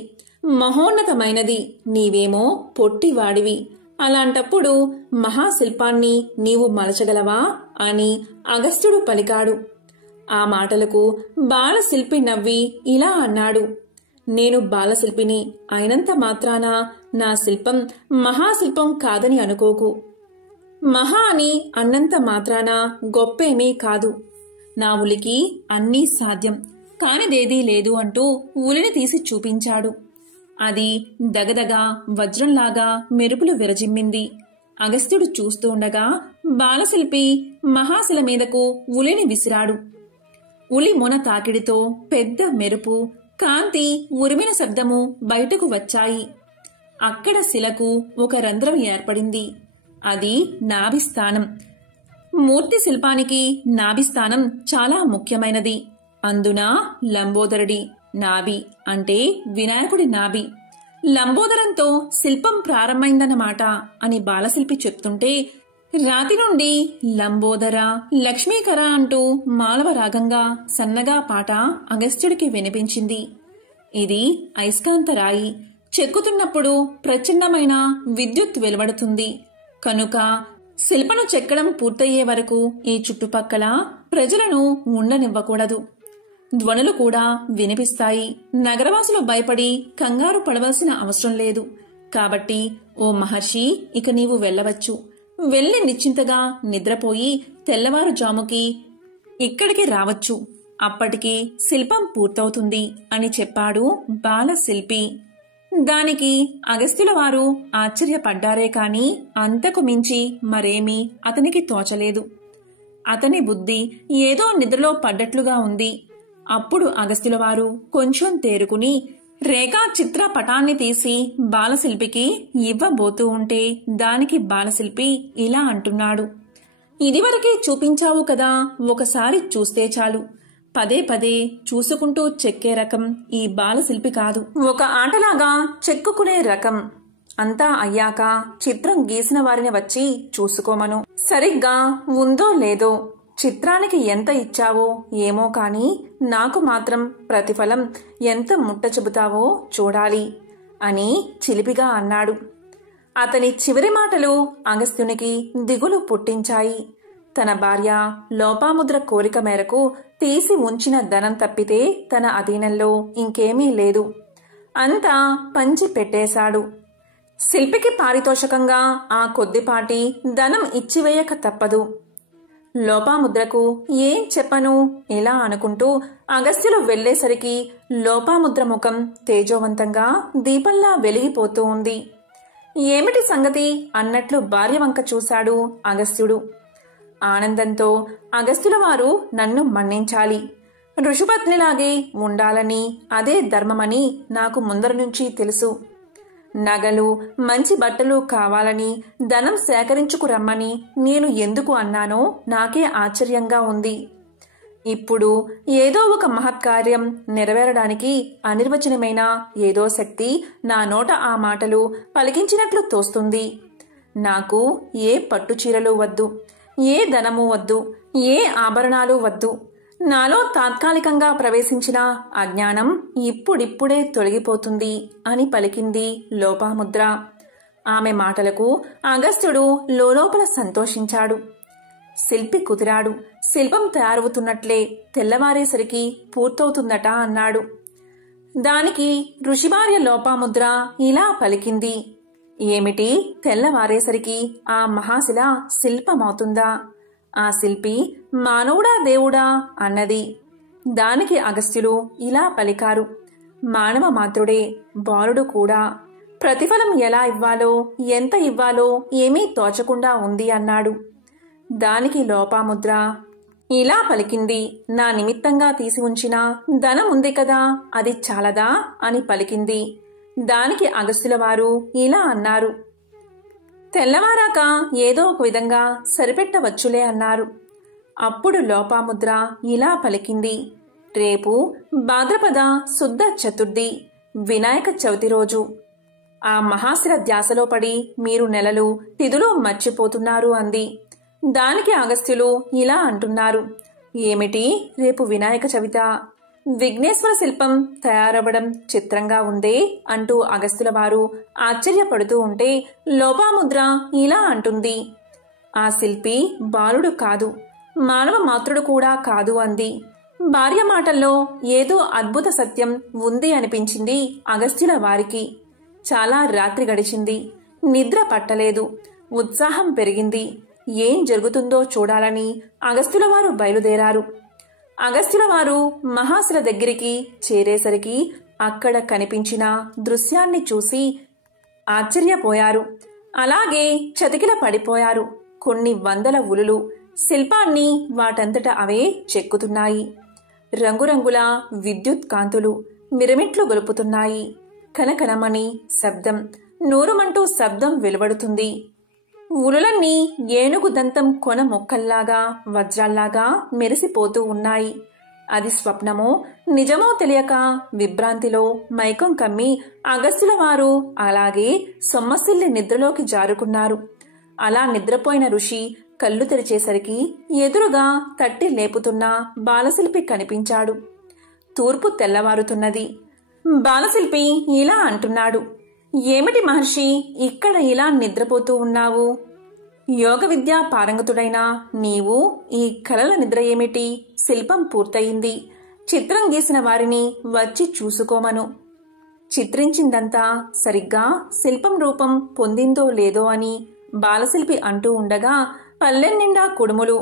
మహోన్నతమైనది, నీవేమో పొట్టివాడివి. అలాంటప్పుడు మహాశిల్పాన్ని నీవు మలచగలవా అని అగస్త్యుడు పలికాడు. ఆ మాటలకు బాలశిల్పి నవ్వి ఇలా అన్నాడు, నేను బాలశిల్పిని అయినంత మాత్రాన నా శిల్పం మహాశిల్పం కాదని అనుకోకు. మహా అని అన్నంత మాత్రాన గొప్పేమీ కాదు. నా ఉలికి అన్నీ సాధ్యం, కానిదేదీ లేదు అంటూ ఉలిని తీసి చూపించాడు. అది దగదగా వజ్రంలాగా మెరుపులు విరజిమ్మింది. అగస్త్యుడు చూస్తూ ఉండగా బాలశిల్పి మహాశిల మీదకు ఉలిని విసిరాడు. ఉలి మొన తాకిడితో పెద్ద మెరుపు, కాంతి, ఉరిమిన శబ్దము బయటకు వచ్చాయి. అక్కడ శిలకు ఒక రంధ్రం ఏర్పడింది. అది నాభిస్థానం. మూర్తి శిల్పానికి నాభిస్థానం చాలా ముఖ్యమైనది. అందున లంబోదరుడి నాభి అంటే వినాయకుడి నాభి. లంబోదరంతో శిల్పం ప్రారంభమైందన్నమాట అని బాలశిల్పి చెప్తుంటే, రాతి నుండి లంబోదర లక్ష్మీకర అంటూ మాలవ రాగంగా సన్నగా పాట అగస్త్యుడికి వినిపించింది. ఇది అయస్కాంతరాయి. చెక్కుతున్నప్పుడు ప్రచండమైన విద్యుత్ వెలువడుతుంది. కనుక శిల్పను చెక్కడం పూర్తయ్యే వరకు ఈ చుట్టుపక్కల ప్రజలను ఉండనివ్వకూడదు. ధ్వనులు కూడా వినిపిస్తాయి. నగరవాసులు భయపడి కంగారు పడవలసిన అవసరం లేదు. కాబట్టి ఓ మహర్షి, ఇక నీవు వెళ్ళవచ్చు. వెళ్ళి నిశ్చింతగా నిద్రపోయి తెల్లవారుజాముకి ఇక్కడికి రావచ్చు. అప్పటికి శిల్పం పూర్తవుతుంది అని చెప్పాడు బాలశిల్పి. దానికి అగస్త్యుల వారు ఆశ్చర్యపడ్డారే కాని అంతకు మించి మరేమీ అతనికి తోచలేదు. అతని బుద్ధి ఏదో నిద్రలో పడ్డట్లుగా ఉంది. అప్పుడు అగస్త్యుల వారు కొంచెం తేరుకుని రేఖా చిత్ర పటాన్ని తీసి బాలశిల్పికి ఇవ్వబోతూ ఉంటే దానికి బాలశిల్పి ఇలా అంటున్నాడు, ఇదివరకే చూపించావు కదా, ఒకసారి చూస్తే చాలు. పదే పదే చూసుకుంటూ చెక్కే రకం ఈ బాలశిల్పి కాదు. ఒక ఆటలాగా చెక్కుకునే రకం. అంతా అయ్యాక చిత్రం గీసిన వారిని వచ్చి చూసుకోమను. సరిగ్గా ఉందో లేదో, చిత్రానికి ఎంత ఇచ్చావో ఏమో కాని నాకు మాత్రం ప్రతిఫలం ఎంత ముట్ట చెబుతావో చూడాలి అని చిలిపిగా అన్నాడు. అతని చివరి మాటలు అగస్త్యునికి దిగులు పుట్టించాయి. తన భార్య లోపాముద్ర కోరిక మేరకు తీసి ఉంచిన ధనం తప్పితే తన అధీనంలో ఇంకేమీ లేదు. అంతా పంచి పెట్టేశాడు. శిల్పికి పారితోషకంగా ఆ కొద్దిపాటి ధనం ఇచ్చివేయక తప్పదు. లోపాముద్రకు ఏం చెప్పను ఇలా అనుకుంటూ అగస్త్యులు వెళ్లేసరికి లోపాముద్ర ముఖం తేజోవంతంగా దీపంలా వెలిగిపోతూ ఉంది. ఏమిటి సంగతి అన్నట్లు భార్య వంక చూశాడు అగస్త్యుడు. ఆనందంతో, అగస్త్యుల వారు నన్ను మన్నించాలి, ఋషిపత్నిలాగే ఉండాలని, అదే ధర్మమని నాకు ముందర నుంచి తెలుసు. నగలు, మంచి బట్టలు కావాలని, ధనం సేకరించుకురమ్మని నేను ఎందుకు అన్నానో నాకే ఆశ్చర్యంగా ఉంది. ఇప్పుడు ఏదో ఒక మహత్కార్యం నెరవేరడానికి అనిర్వచనమైన ఏదో శక్తి నా నోట ఆ మాటలు పలికించినట్లు తోస్తుంది. నాకు ఏ పట్టుచీరలు వద్దు, ఏ ధనము వద్దు, ఏ ఆభరణాలు వద్దు. నాలో తాత్కాలికంగా ప్రవేశించిన అజ్ఞానం ఇప్పుడిప్పుడే తొలగిపోతుంది అని పలికింది లోపాముద్ర. ఆమె మాటలకు అగస్త్యుడు లోలోపల సంతోషించాడు. శిల్పి కుదిరాడు. శిల్పం తయారవుతున్నట్లే తెల్లవారేసరికి పూర్తవుతుందట అన్నాడు. దానికి ఋషిభార్య లోపాముద్ర ఇలా పలికింది. ఏమిటి, తెల్లవారేసరికి ఆ మహాశిల శిల్పమవుతుందా? ఆ శిల్పి మానవుడా దేవుడా అన్నది. దానికి అగస్త్యులు ఇలా పలికారు. మానవ మాత్రుడే, బాలుడు కూడా. ప్రతిఫలం ఎలా ఇవ్వాలో, ఎంత ఇవ్వాలో ఏమీ తోచకుండా ఉంది అన్నాడు. దానికి లోపాముద్ర ఇలా పలికింది. నా నిమిత్తంగా తీసి ఉంచిన ధనం ఉంది కదా, అది చాలదా అని పలికింది. దానికి అగస్త్యుల వారు ఇలా అన్నారు. తెల్లవారాక ఏదో ఒక విధంగా సరిపెట్టవచ్చులే అన్నారు. అప్పుడు లోపాముద్ర ఇలా పలికింది. రేపు భాద్రపద శుద్ధ చతుర్థి, వినాయక చవితి రోజు. ఆ మహాశిల ధ్యాసలో పడి మీరు నెలలు తిథులు మర్చిపోతున్నారు అంది. దానికి అగస్త్యులు ఇలా అంటున్నారు. ఏమిటి, రేపు వినాయక చవిత? విఘ్నేశ్వర శిల్పం తయారవ్వడం చిత్రంగా ఉందే అంటూ అగస్త్యుల వారు ఆశ్చర్యపడుతూ ఉంటే లోపాముద్ర ఇలా అంటుంది. ఆ శిల్పి బాలుడు కాదు, మానవ మాతృడు కూడా కాదు అంది. భార్య మాటల్లో ఏదో అద్భుత సత్యం ఉంది అనిపించింది అగస్త్యుల వారికి. చాలా రాత్రి గడిచింది. నిద్ర పట్టలేదు. ఉత్సాహం పెరిగింది. ఏం జరుగుతుందో చూడాలని అగస్త్యుల వారు బయలుదేరారు. అగస్త్యుల వారు మహాశిల దగ్గరికి చేరేసరికి అక్కడ కనిపించిన దృశ్యాన్ని చూసి ఆశ్చర్యపోయారు. అలాగే చతికిల పడిపోయారు. కొన్ని వందల ఉలులు శిల్పాన్ని వాటంతట అవే చెక్కుతున్నాయి. రంగురంగుల విద్యుత్ కాంతులు మిరమిట్లు గొలుపుతున్నాయి. కనకనమని శబ్దం, నూరుమంటూ శబ్దం వెలువడుతుంది. ఉలులన్నీ ఏనుగు దంతం కొన మొక్కల్లాగా వజ్రాల్లాగా మెరిసిపోతూ ఉన్నాయి. అది స్వప్నమో నిజమో తెలియక విభ్రాంతిలో మైకం కమ్మి అగస్త్యుల వారు అలాగే సొమ్మసిల్లి నిద్రలోకి జారుకున్నారు. అలా నిద్రపోయిన ఋషి కళ్ళు తెరిచేసరికి ఎదురుగా తట్టి లేపుతున్న బాలశిల్పి కనిపించాడు. తూర్పు తెల్లవారుతున్నది. బాలశిల్పి ఇలా అంటున్నాడు. ఏమిటి మహర్షి, ఇక్కడ ఇలా నిద్రపోతూ ఉన్నావు? యోగ విద్యా పారంగతుడైన నీవు ఈ కలల నిద్ర ఏమిటి? శిల్పం పూర్తయింది. చిత్రం గీసిన వారిని వచ్చి చూసుకోమను. చిత్రించిందంతా సరిగ్గా శిల్పం రూపం పొందిందో లేదో అని బాలశిల్పి అంటూ ఉండగా పల్లెన్నిండా కుడుములు,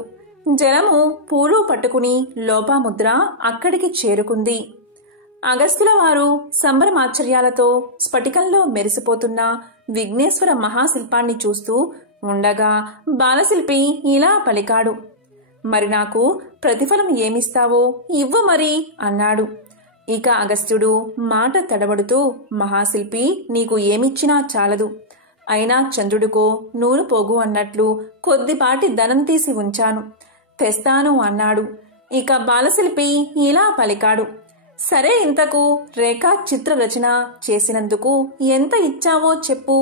జలము, పూలు పట్టుకుని లోపాముద్ర అక్కడికి చేరుకుంది. అగస్త్యుల వారు సంబరమాశ్చర్యాలతో స్ఫటికంలో మెరిసిపోతున్న విఘ్నేశ్వర మహాశిల్పాన్ని చూస్తూ ఉండగా బాలశిల్పి ఇలా పలికాడు. మరి నాకు ప్రతిఫలం ఏమిస్తావో ఇవ్వు మరి అన్నాడు. ఇక అగస్త్యుడు మాట తడబడుతూ, మహాశిల్పి నీకు ఏమిచ్చినా చాలదు. అయినా చంద్రుడికో నూలు పోగు అన్నట్లు కొద్దిపాటి ధనం తీసి ఉంచాను, తెస్తాను అన్నాడు. ఇక బాలశిల్పి ఇలా పలికాడు. సరే, ఇంతకు రేఖా చిత్ర రచన చేసినందుకు ఎంత ఇచ్చావో చెప్పు.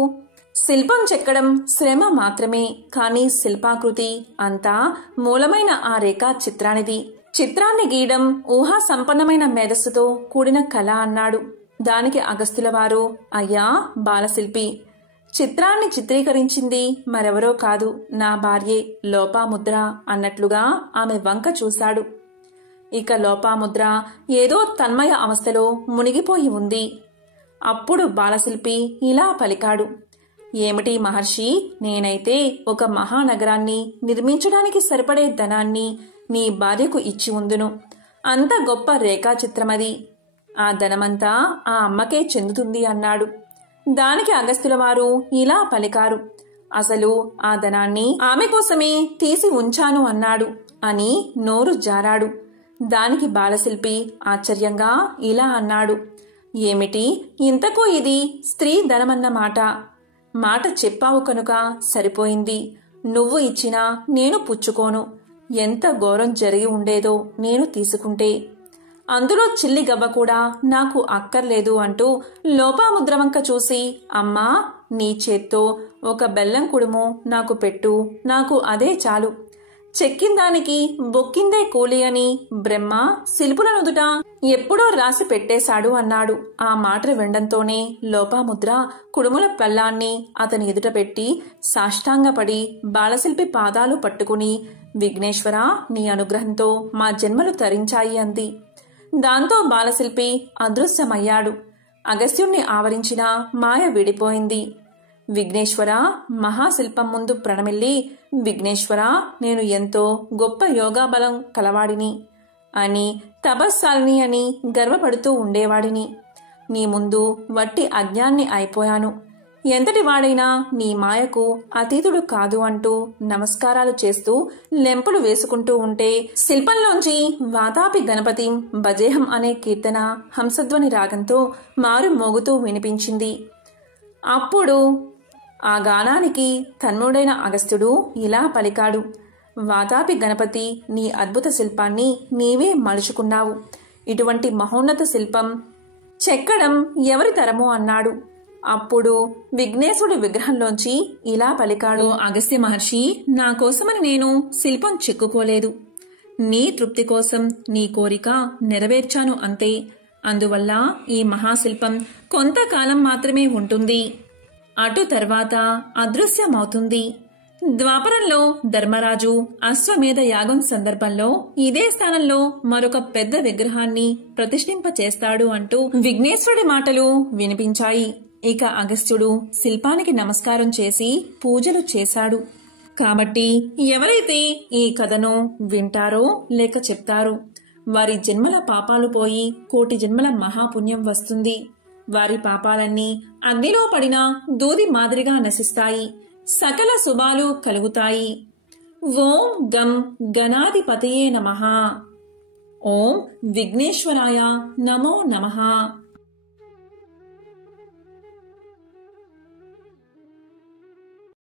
శిల్పం చెక్కడం శ్రమ మాత్రమే, కానీ శిల్పాకృతి అంతా మూలమైన ఆ రేఖా చిత్రానిది. చిత్రాన్ని గీయడం ఊహా సంపన్నమైన మేధస్సుతో కూడిన కళ అన్నాడు. దానికి అగస్త్యుల వారు, అయ్యా బాలశిల్పి, చిత్రాన్ని చిత్రీకరించింది మరెవరో కాదు, నా భార్యే లోపాముద్ర అన్నట్లుగా ఆమె వంక చూశాడు. ఇక లోపాముద్ర ఏదో తన్మయ అవస్థలో మునిగిపోయి ఉంది. అప్పుడు బాలశిల్పి ఇలా పలికాడు. ఏమిటి మహర్షి, నేనైతే ఒక మహానగరాన్ని నిర్మించడానికి సరిపడే ధనాన్ని నీ భార్యకు ఇచ్చి ఉందును. అంత గొప్ప రేఖాచిత్రమది. ఆ ధనమంతా ఆ అమ్మకే చెందుతుంది అన్నాడు. దానికి అగస్త్యుల వారు ఇలా పలికారు. అసలు ఆ ధనాన్ని ఆమె కోసమే తీసి ఉంచాను అన్నాడు అని నోరు జారాడు. దానికి బాలశిల్పి ఆశ్చర్యంగా ఇలా అన్నాడు. ఏమిటి, ఇంతకు ఇది స్త్రీ ధనమన్న మాట చెప్పావు కనుక సరిపోయింది. నువ్వు ఇచ్చినా నేను పుచ్చుకోను. ఎంత ఘోరం జరిగి ఉండేదో నేను తీసుకుంటే. అందులో చిల్లి గవ్వ కూడా నాకు అక్కర్లేదు అంటూ లోపాముద్ర వంక చూసి, అమ్మా, నీ చేత్తో ఒక బెల్లం కుడుము నాకు పెట్టు, నాకు అదే చాలు. చెక్కిందానికి బొక్కిందే కూలి అని బ్రహ్మ శిల్పుల నుదుట ఎప్పుడో రాసి పెట్టేశాడు అన్నాడు. ఆ మాటలు వినడంతోనే లోపాముద్ర కుడుముల పళ్ళాన్ని అతని ఎదుట పెట్టి సాష్టాంగపడి బాలశిల్పి పాదాలు పట్టుకుని, విఘ్నేశ్వరా, నీ అనుగ్రహంతో మా జన్మలు తరించాయి అంది. దాంతో బాలశిల్పి అదృశ్యమయ్యాడు. అగస్త్యుణ్ణి ఆవరించిన మాయ విడిపోయింది. విఘ్నేశ్వర మహాశిల్పం ముందు ప్రణమిల్లి, విఘ్నేశ్వర, నేను ఎంతో గొప్ప యోగాబలం కలవాడిని అని, తపస్సాలిని అని గర్వపడుతూ ఉండేవాడిని. నీ ముందు వట్టి అజ్ఞాన్ని అయిపోయాను. ఎంతటి వాడైనా నీ మాయకు అతీతుడు కాదు అంటూ నమస్కారాలు చేస్తూ లెంపులు వేసుకుంటూ ఉంటే శిల్పంలోంచి వాతాపి గణపతిం భజేహం అనే కీర్తన హంసధ్వని రాగంతో మారు మోగుతూ వినిపించింది. అప్పుడు ఆ గానానికి తన్మయుడైన అగస్త్యుడు ఇలా పలికాడు. వాతాపి గణపతి, నీ అద్భుత శిల్పాన్ని నీవే మలుచుకున్నావు. ఇటువంటి మహోన్నత శిల్పం చెక్కడం ఎవరి తరమో అన్నాడు. అప్పుడు విఘ్నేశుడి విగ్రహంలోంచి ఇలా పలికాడు. అగస్త్య మహర్షి, నా కోసమని నేను శిల్పం చెక్కుకోలేదు. నీ తృప్తి కోసం నీ కోరిక నెరవేర్చాను అంతే. అందువల్ల ఈ మహాశిల్పం కొంతకాలం మాత్రమే ఉంటుంది. అటు తర్వాత అదృశ్యమవుతుంది. ద్వాపరంలో ధర్మరాజు అశ్వమేధ యాగం సందర్భంలో ఇదే స్థానంలో మరొక పెద్ద విగ్రహాన్ని ప్రతిష్ఠింపచేస్తాడు అంటూ విఘ్నేశ్వరుడి మాటలు వినిపించాయి. ఇక అగస్త్యుడు శిల్పానికి నమస్కారం చేసి పూజలు చేశాడు. కాబట్టి ఎవరైతే ఈ కథను వింటారో లేక చెప్తారో వారి జన్మల పాపాలు పోయి కోటి జన్మల మహాపుణ్యం వస్తుంది. వారి పాపాలన్నీ అగ్నిలో పడిన దూది మాదిరిగా నశిస్తాయి. సకల శుభాలు కలుగుతాయి. ఓం గం గణాధిపతయే నమః. ఓం విఘ్నేశ్వరాయ నమో నమః.